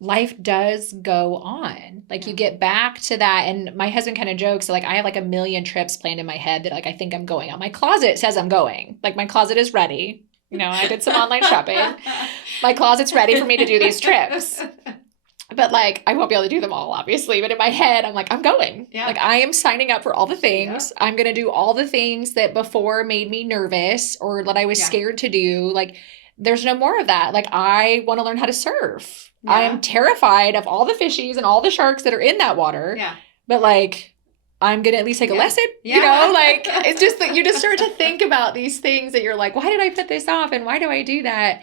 life does go on. Like you get back to that. And my husband kind of jokes, like I have like a million trips planned in my head that like I think I'm going on. My closet says I'm going. Like my closet is ready. You know, I did some online shopping. My closet's ready for me to do these trips. But like I won't be able to do them all, obviously. But in my head, I'm like, I'm going. Yeah. Like I am signing up for all the things. Yeah. I'm going to do all the things that before made me nervous or that I was scared to do. Like there's no more of that. Like I want to learn how to surf. Yeah. I am terrified of all the fishies and all the sharks that are in that water. Yeah. But like, I'm going to at least take a lesson, you know, like it's just that you just start to think about these things that you're like, why did I put this off? And why do I do that?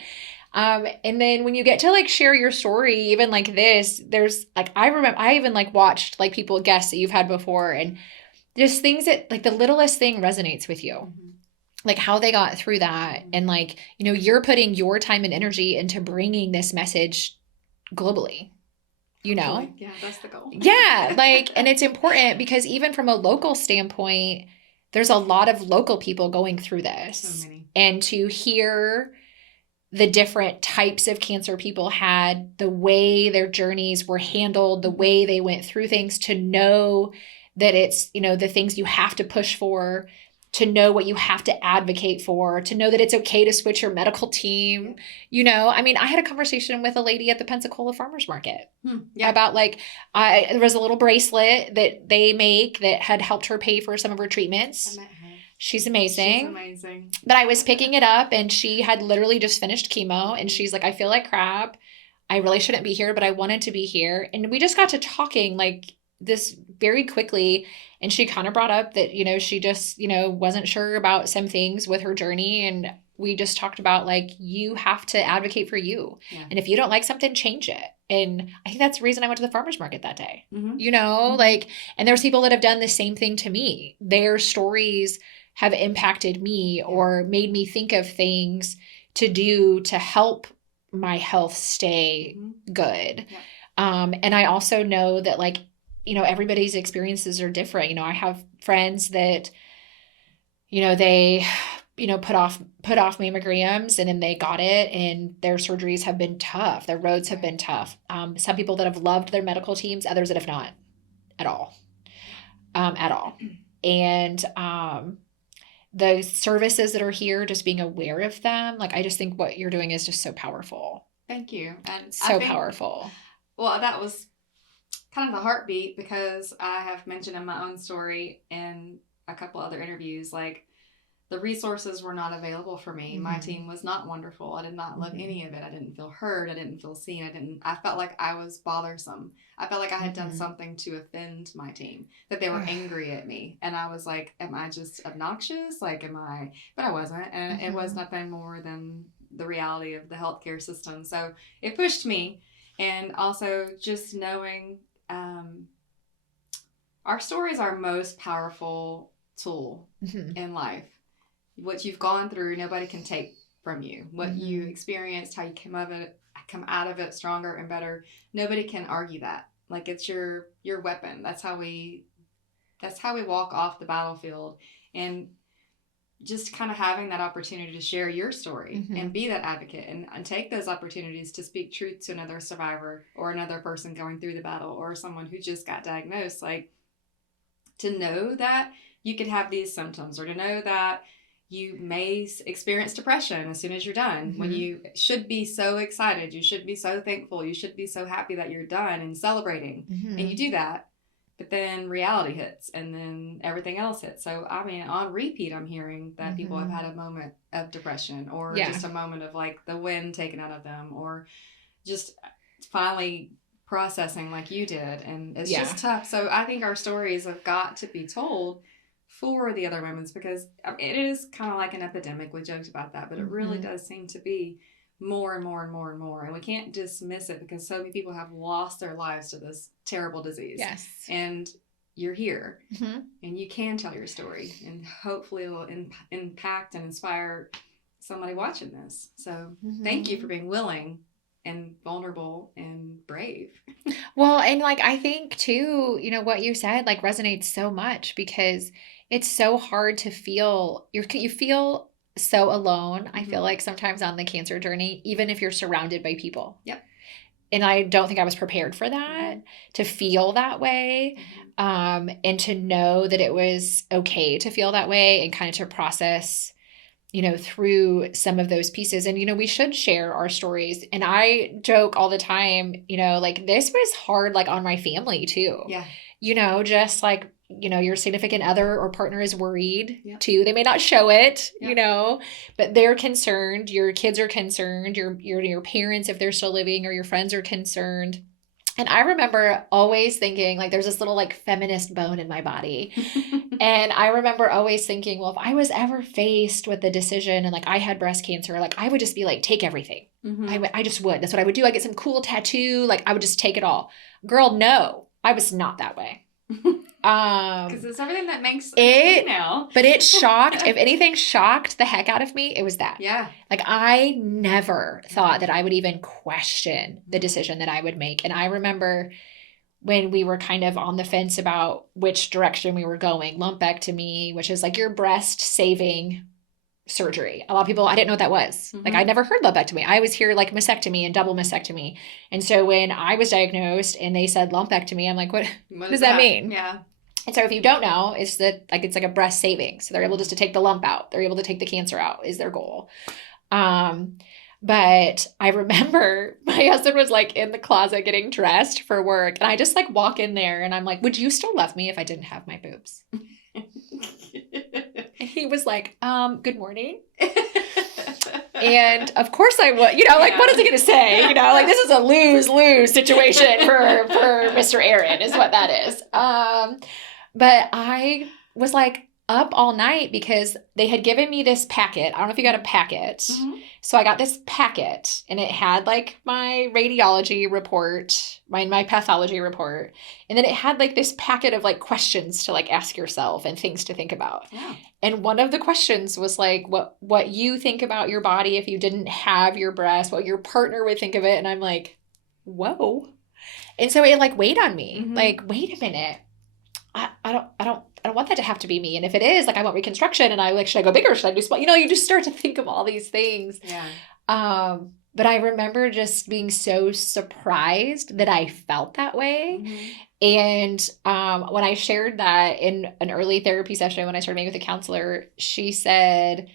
And then when you get to like share your story, even like this, there's like, I remember I even like watched like people guests that you've had before and just things that like the littlest thing resonates with you. Mm-hmm. Like how they got through that. And like, you know, you're putting your time and energy into bringing this message globally, you know? Yeah, that's the goal. Yeah. Like, and it's important because even from a local standpoint, there's a lot of local people going through this. So many. And to hear the different types of cancer people had, the way their journeys were handled, the way they went through things, to know that it's, you know, the things you have to push for, to know what you have to advocate for, to know that it's okay to switch your medical team. You know, I mean, I had a conversation with a lady at the Pensacola Farmers Market about like, there was a little bracelet that they make that had helped her pay for some of her treatments. I met her. She's amazing. But I was picking it up and she had literally just finished chemo and she's like, I feel like crap. I really shouldn't be here, but I wanted to be here. And we just got to talking like this very quickly. And she kind of brought up that, you know, she just, you know, wasn't sure about some things with her journey. And we just talked about like, you have to advocate for you. Yeah. And if you don't like something, change it. And I think that's the reason I went to the farmer's market that day, you know, like, and there's people that have done the same thing to me. Their stories have impacted me or made me think of things to do to help my health stay good. Yeah. And I also know that like, you know, everybody's experiences are different. You know, I have friends that, you know, they, you know, put off mammograms and then they got it and their surgeries have been tough. Their roads have been tough. Some people that have loved their medical teams, others that have not at all. And the services that are here, just being aware of them. Like, I just think what you're doing is just so powerful. Thank you. And so powerful. Well, that was kind of the heartbeat because I have mentioned in my own story in a couple other interviews, like the resources were not available for me. My team was not wonderful. I did not love any of it. I didn't feel heard. I didn't feel seen. I felt like I was bothersome. I felt like I had done something to offend my team, that they were angry at me. And I was like, am I just obnoxious? Like, but I wasn't. And it was nothing more than the reality of the healthcare system. So it pushed me. And also just knowing our stories are our most powerful tool in life. What you've gone through, nobody can take from you. What you experienced, how you come out of it stronger and better. Nobody can argue that. Like, it's your weapon. That's how we walk off the battlefield. And just kind of having that opportunity to share your story and be that advocate and take those opportunities to speak truth to another survivor or another person going through the battle or someone who just got diagnosed. Like, to know that you could have these symptoms, or to know that you may experience depression as soon as you're done, when you should be so excited, you should be so thankful, you should be so happy that you're done and celebrating, and you do that. But then reality hits, and then everything else hits. So, I mean, on repeat, I'm hearing that people have had a moment of depression, or just a moment of like the wind taken out of them, or just finally processing like you did. And it's just tough. So I think our stories have got to be told for the other moments, because it is kind of like an epidemic. We joked about that, but it really does seem to be more and more and more and more. And we can't dismiss it, because so many people have lost their lives to this terrible disease. Yes. And you're here and you can tell your story, and hopefully it will impact and inspire somebody watching this. So thank you for being willing and vulnerable and brave. Well, and like, I think too, you know, what you said like resonates so much, because it's so hard to feel, you feel so alone. I feel like sometimes on the cancer journey, even if you're surrounded by people. Yep. And I don't think I was prepared for that, to feel that way, and to know that it was okay to feel that way, and kind of to process, you know, through some of those pieces. And, you know, we should share our stories. And I joke all the time, you know, like, this was hard, like, on my family too. Yeah. You know, just like, you know, your significant other or partner is worried too. They may not show it, you know, but they're concerned. Your kids are concerned. Your parents, if they're still living, or your friends are concerned. And I remember always thinking, like, there's this little like feminist bone in my body. And I remember always thinking, well, if I was ever faced with the decision and like I had breast cancer, like I would just be like, take everything. I just would. That's what I would do. I get some cool tattoo. Like, I would just take it all. Girl, no, I was not that way. Because it's everything that makes it now. But it shocked, if anything shocked the heck out of me, it was that. Yeah. Like, I never thought that I would even question the decision that I would make. And I remember when we were kind of on the fence about which direction we were going, lumpectomy, which is like your breast saving surgery. A lot of people, I didn't know what that was. Like, I never heard lumpectomy. I always hear like mastectomy and double mastectomy. And so when I was diagnosed and they said lumpectomy, I'm like, what does that mean? Yeah. And so if you don't know, it's that like, it's like a breast saving. So they're able just to take the lump out. They're able to take the cancer out is their goal. But I remember my husband was like in the closet getting dressed for work. And I just like walk in there and I'm like, would you still love me if I didn't have my boobs? And he was like, good morning. And of course I would, you know, like, what is he going to say? You know, like, this is a lose-lose situation for Mr. Aaron is what that is. But I was like up all night because they had given me this packet. I don't know if you got a packet. So I got this packet and it had like my radiology report, my pathology report. And then it had like this packet of like questions to like ask yourself and things to think about. Yeah. And one of the questions was like, what you think about your body if you didn't have your breast, what your partner would think of it. And I'm like, whoa. And so it like weighed on me. Like, wait a minute. I don't want that to have to be me. And if it is, like, I want reconstruction, and I like, should I go bigger? Should I do small? You know, you just start to think of all these things. Yeah. But I remember just being so surprised that I felt that way. And when I shared that in an early therapy session, when I started meeting with a counselor, she said,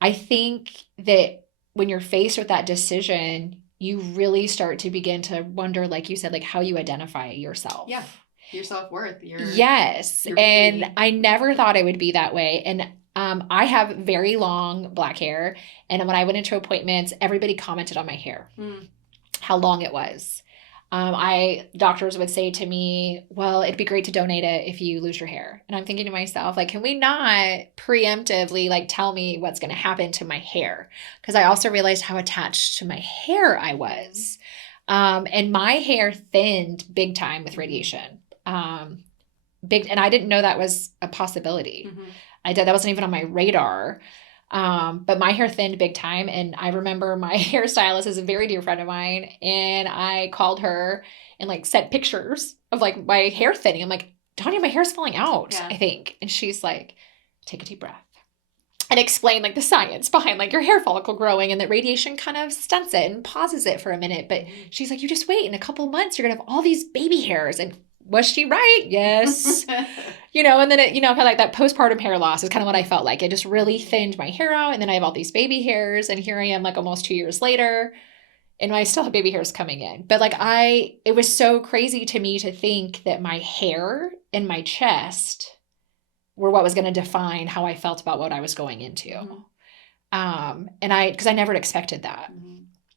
I think that when you're faced with that decision, you really start to begin to wonder, like you said, like how you identify yourself. Yeah. Your self-worth. Yes. And I never thought it would be that way. And I have very long black hair. And when I went into appointments, everybody commented on my hair, how long it was. Doctors would say to me, well, it'd be great to donate it if you lose your hair. And I'm thinking to myself, like, can we not preemptively like tell me what's going to happen to my hair? Because I also realized how attached to my hair I was. And my hair thinned big time with radiation. And I didn't know that was a possibility. That wasn't even on my radar. But my hair thinned big time. And I remember my hairstylist is a very dear friend of mine. And I called her and like sent pictures of like my hair thinning. I'm like, Donnie, my hair's falling out, I think. And she's like, take a deep breath. And explain like the science behind like your hair follicle growing and that radiation kind of stunts it and pauses it for a minute. But she's like, you just wait, in a couple of months, you're going to have all these baby hairs. And was she right? Yes. And then it, kind of like that postpartum hair loss is kind of what I felt like. It just really thinned my hair out. And then I have all these baby hairs. And here I am like almost 2 years later. And I still have baby hairs coming in. But like it was so crazy to me to think that my hair and my chest were what was going to define how I felt about what I was going into. Because I never expected that.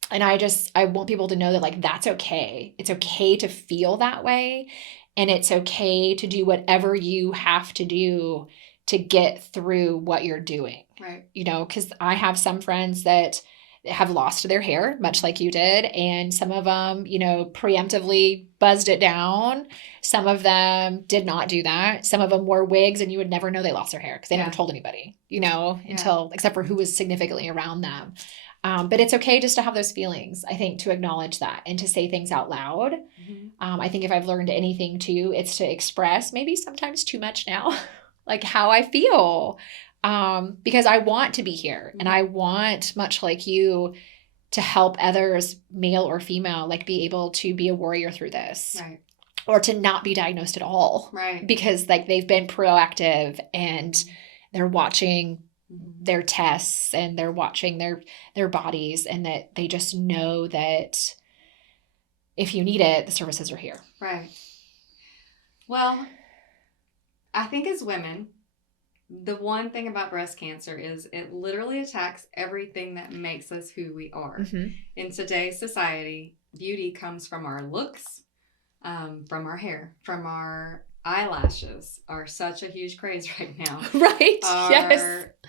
And I want people to know that like, that's okay. It's okay to feel that way. And it's okay to do whatever you have to do to get through what you're doing. Right. Because I have some friends that have lost their hair, much like you did. And some of them, preemptively buzzed it down. Some of them did not do that. Some of them wore wigs and you would never know they lost their hair because they never told anybody, until, except for who was significantly around them. But it's okay just to have those feelings, I think, to acknowledge that and to say things out loud. I think if I've learned anything too, it's to express, maybe sometimes too much now, like how I feel. Because I want to be here and I want, much like you, to help others, male or female, like be able to be a warrior through this. Right. Or to not be diagnosed at all. Right. Because like they've been proactive and they're watching their tests and they're watching their bodies, and that they just know that if you need it, the services are here. Right. Well, I think as women, the one thing about breast cancer is it literally attacks everything that makes us who we are. In today's society, beauty comes from our looks, from our hair, from our eyelashes are such a huge craze right now. Right.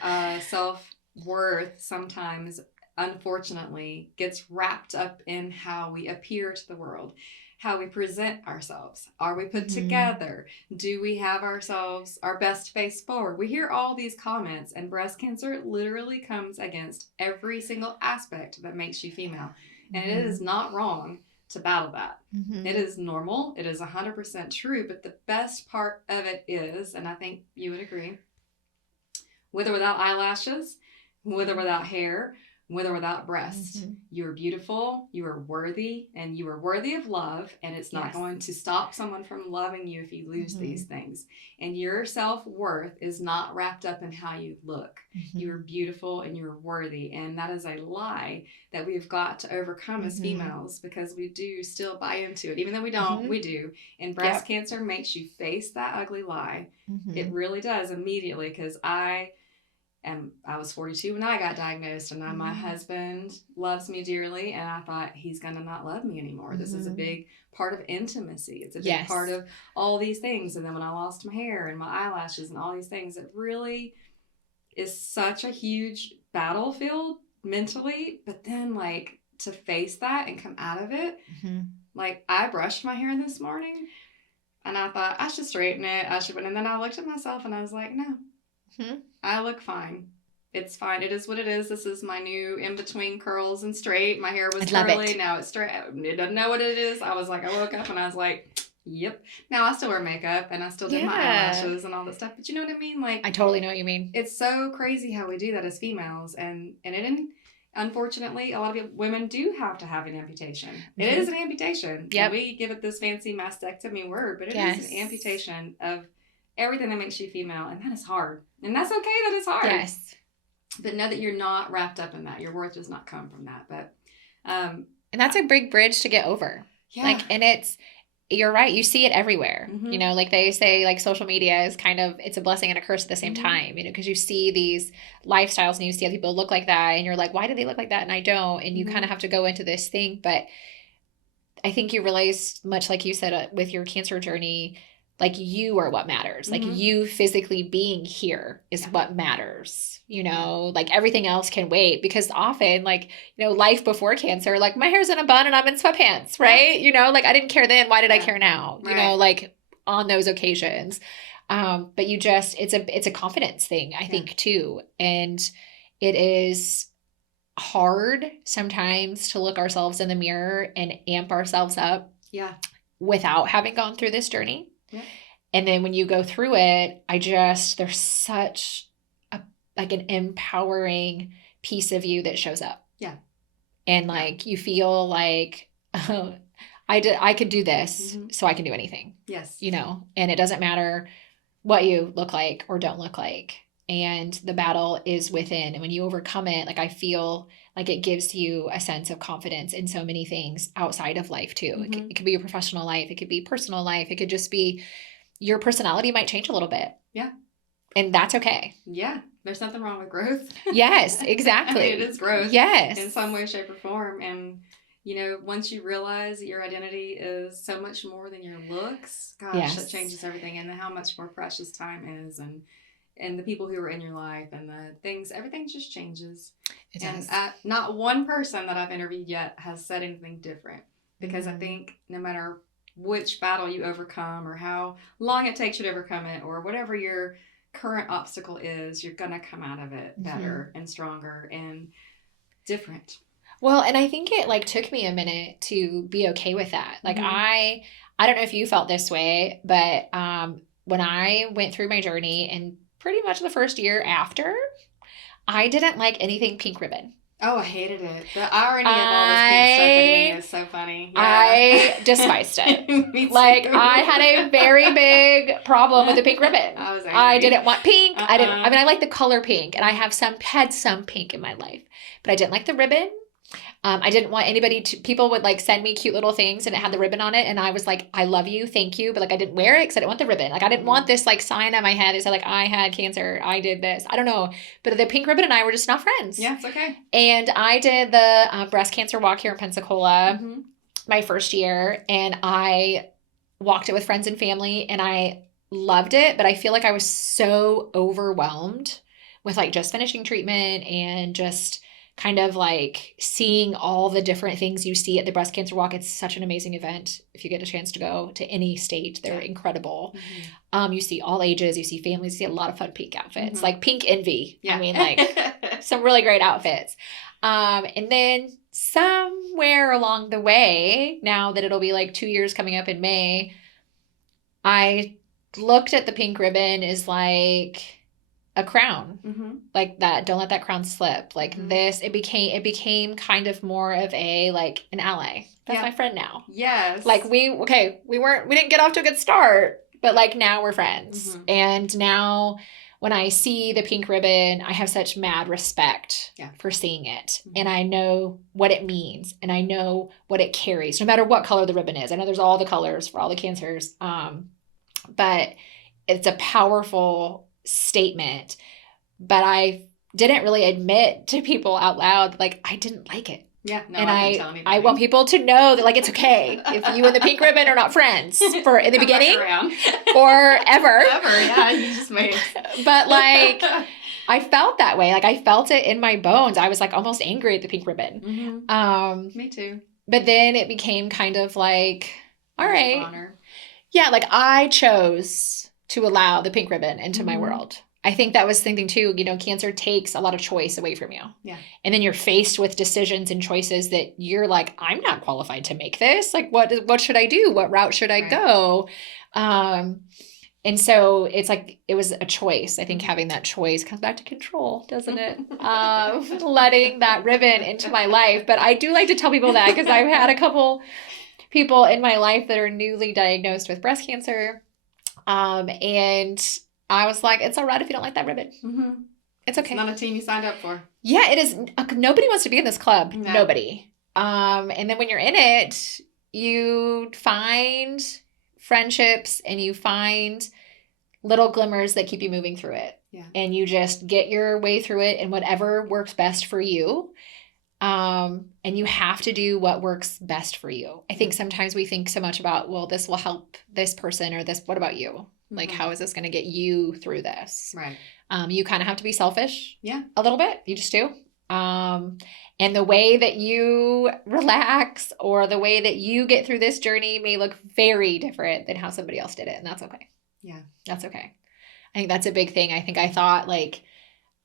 Our self-worth sometimes, unfortunately, gets wrapped up in how we appear to the world, how we present ourselves. Are we put together? Do we have ourselves, our best face forward? We hear all these comments, and breast cancer literally comes against every single aspect that makes you female. And it is not wrong to battle that. It is normal. It is 100% true. But the best part of it is, and I think you would agree, with or without eyelashes, with or without hair, with or without breasts, you're beautiful, you are worthy, and you are worthy of love. And it's not going to stop someone from loving you if you lose these things. And your self-worth is not wrapped up in how you look. You are beautiful and you're worthy. And that is a lie that we've got to overcome as females, because we do still buy into it. Even though we don't, we do. And breast cancer makes you face that ugly lie. It really does immediately, because I was 42 when I got diagnosed, and my husband loves me dearly, and I thought, he's going to not love me anymore. This is a big part of intimacy. It's a big part of all these things. And then when I lost my hair and my eyelashes and all these things, it really is such a huge battlefield mentally. But then like to face that and come out of it, like I brushed my hair this morning and I thought I should straighten it. And then I looked at myself and I was like, no. I look fine. It's fine. It is what it is. This is my new in-between curls and straight. My hair was curly. Now it's straight. It doesn't know what it is. I was like, I woke up and I was like, yep. Now I still wear makeup and I still do my eyelashes and all that stuff. But you know what I mean? Like, I totally know what you mean. It's so crazy how we do that as females. And unfortunately, a lot of women do have to have an amputation. It is an amputation. Yep. We give it this fancy mastectomy word, but it is an amputation of everything that makes you female, and that is hard. And that's okay that it's hard. Yes. But know that you're not wrapped up in that. Your worth does not come from that. But and that's a big bridge to get over. Yeah. Like, and you're right. You see it everywhere. You know, like they say, like social media is kind of, it's a blessing and a curse at the same time, you know, because you see these lifestyles and you see how people look like that and you're like, why do they look like that? And I don't. And you kind of have to go into this thing. But I think you realize, much like you said with your cancer journey, like you are what matters. Like you physically being here is what matters, you know, like everything else can wait, because often like, you know, life before cancer, like my hair's in a bun and I'm in sweatpants, right? You know, like I didn't care then. Why did I care now? You know, like on those occasions. But you just, it's a confidence thing, I think too. And it is hard sometimes to look ourselves in the mirror and amp ourselves up without having gone through this journey. And then when you go through it, there's such like an empowering piece of you that shows up. And like, you feel like, oh, I could do this, so I can do anything. You know, and it doesn't matter what you look like or don't look like. And the battle is within. And when you overcome it, like I feel like it gives you a sense of confidence in so many things outside of life too. It could be your professional life. It could be personal life. It could just be your personality might change a little bit. And that's okay. There's nothing wrong with growth. Yes, exactly. I mean, it is growth. Yes. In some way, shape, or form. And, you know, once you realize that your identity is so much more than your looks, gosh, that changes everything. And how much more precious time is, and the people who are in your life and the things, everything just changes. It does. And not one person that I've interviewed yet has said anything different, because I think no matter which battle you overcome or how long it takes you to overcome it or whatever your current obstacle is, you're going to come out of it better and stronger and different. Well, and I think it like took me a minute to be okay with that. Like I don't know if you felt this way, but when I went through my journey and pretty much the first year after, I didn't like anything pink ribbon. Oh, I hated it. The irony of all this pink stuff in me is so funny. I despised it. Me too. Like I had a very big problem with the pink ribbon. I was angry. I didn't want pink. I mean, I like the color pink, and I have had some pink in my life, but I didn't like the ribbon. I didn't want people would like send me cute little things and it had the ribbon on it. And I was like, I love you. Thank you. But like, I didn't wear it because I didn't want the ribbon. Like, I didn't want this like sign on my head that said like, I had cancer. I did this. I don't know. But the pink ribbon and I were just not friends. Yeah, it's okay. And I did the breast cancer walk here in Pensacola my first year. And I walked it with friends and family and I loved it. But I feel like I was so overwhelmed with like just finishing treatment and just kind of like seeing all the different things you see at the breast cancer walk. It's such an amazing event. If you get a chance to go to any state, they're incredible. You see all ages, you see families, you see a lot of fun pink outfits, like pink envy. I mean, like some really great outfits. And then somewhere along the way, now that it'll be like 2 years coming up in May, I looked at the pink ribbon as like a crown, like that. Don't let that crown slip. Like this, it became kind of more of a, like an ally. That's my friend now. Yes. Like we didn't get off to a good start, but like now we're friends. And now when I see the pink ribbon, I have such mad respect for seeing it. And I know what it means and I know what it carries, no matter what color the ribbon is. I know there's all the colors for all the cancers. But it's a powerful statement, but I didn't really admit to people out loud, like I didn't like it. Yeah, no, and I didn't tell anybody. I want people to know that like it's okay if you and the pink ribbon are not friends for in the beginning or ever. Yeah, you just made. But like I felt that way. Like I felt it in my bones. I was like almost angry at the pink ribbon. Me too. But then it became kind of like, all right. Yeah, like I chose to allow the pink ribbon into my world. I think that was thinking too, you know, cancer takes a lot of choice away from you. Yeah. And then you're faced with decisions and choices that you're like, I'm not qualified to make this. Like, what should I do? What route should I go? And so it's like, it was a choice. I think having that choice comes back to control, doesn't it? Letting that ribbon into my life. But I do like to tell people that because I've had a couple people in my life that are newly diagnosed with breast cancer. And I was like, it's all right if you don't like that ribbon. It's okay. It's not a team you signed up for. Yeah, it is. Nobody wants to be in this club. No. Nobody. And then when you're in it, you find friendships and you find little glimmers that keep you moving through it. Yeah. And you just get your way through it and whatever works best for you. And you have to do what works best for you. I think sometimes we think so much about, well, this will help this person or this. What about you? Like, how is this going to get you through this? Right. You kind of have to be selfish. Yeah. A little bit. You just do. And the way that you relax or the way that you get through this journey may look very different than how somebody else did it. And that's okay. Yeah. That's okay. I think that's a big thing. I think I thought like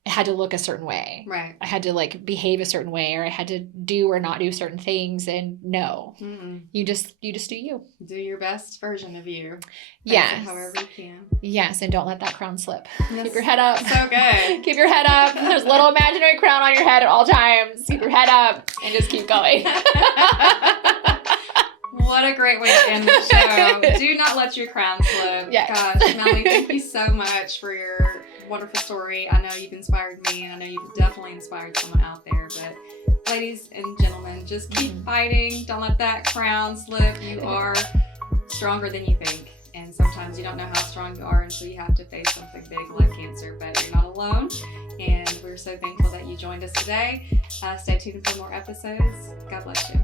I had to look a certain way. Right. I had to like behave a certain way, or I had to do or not do certain things. And no, you just do you. Do your best version of you. Yes. However you can. Yes. And don't let that crown slip. Yes. Keep your head up. So good. Keep your head up. There's a little imaginary crown on your head at all times. Keep your head up and just keep going. What a great way to end the show. Do not let your crown slip. Yes. Gosh, Melanie, thank you so much for your wonderful story. I know you've inspired me, and I know you've definitely inspired someone out there. But ladies and gentlemen, just keep fighting. Don't let that crown slip. You are stronger than you think. And sometimes you don't know how strong you are until you have to face something big like cancer. But you're not alone. And we're so thankful that you joined us today. Stay tuned for more episodes. God bless you.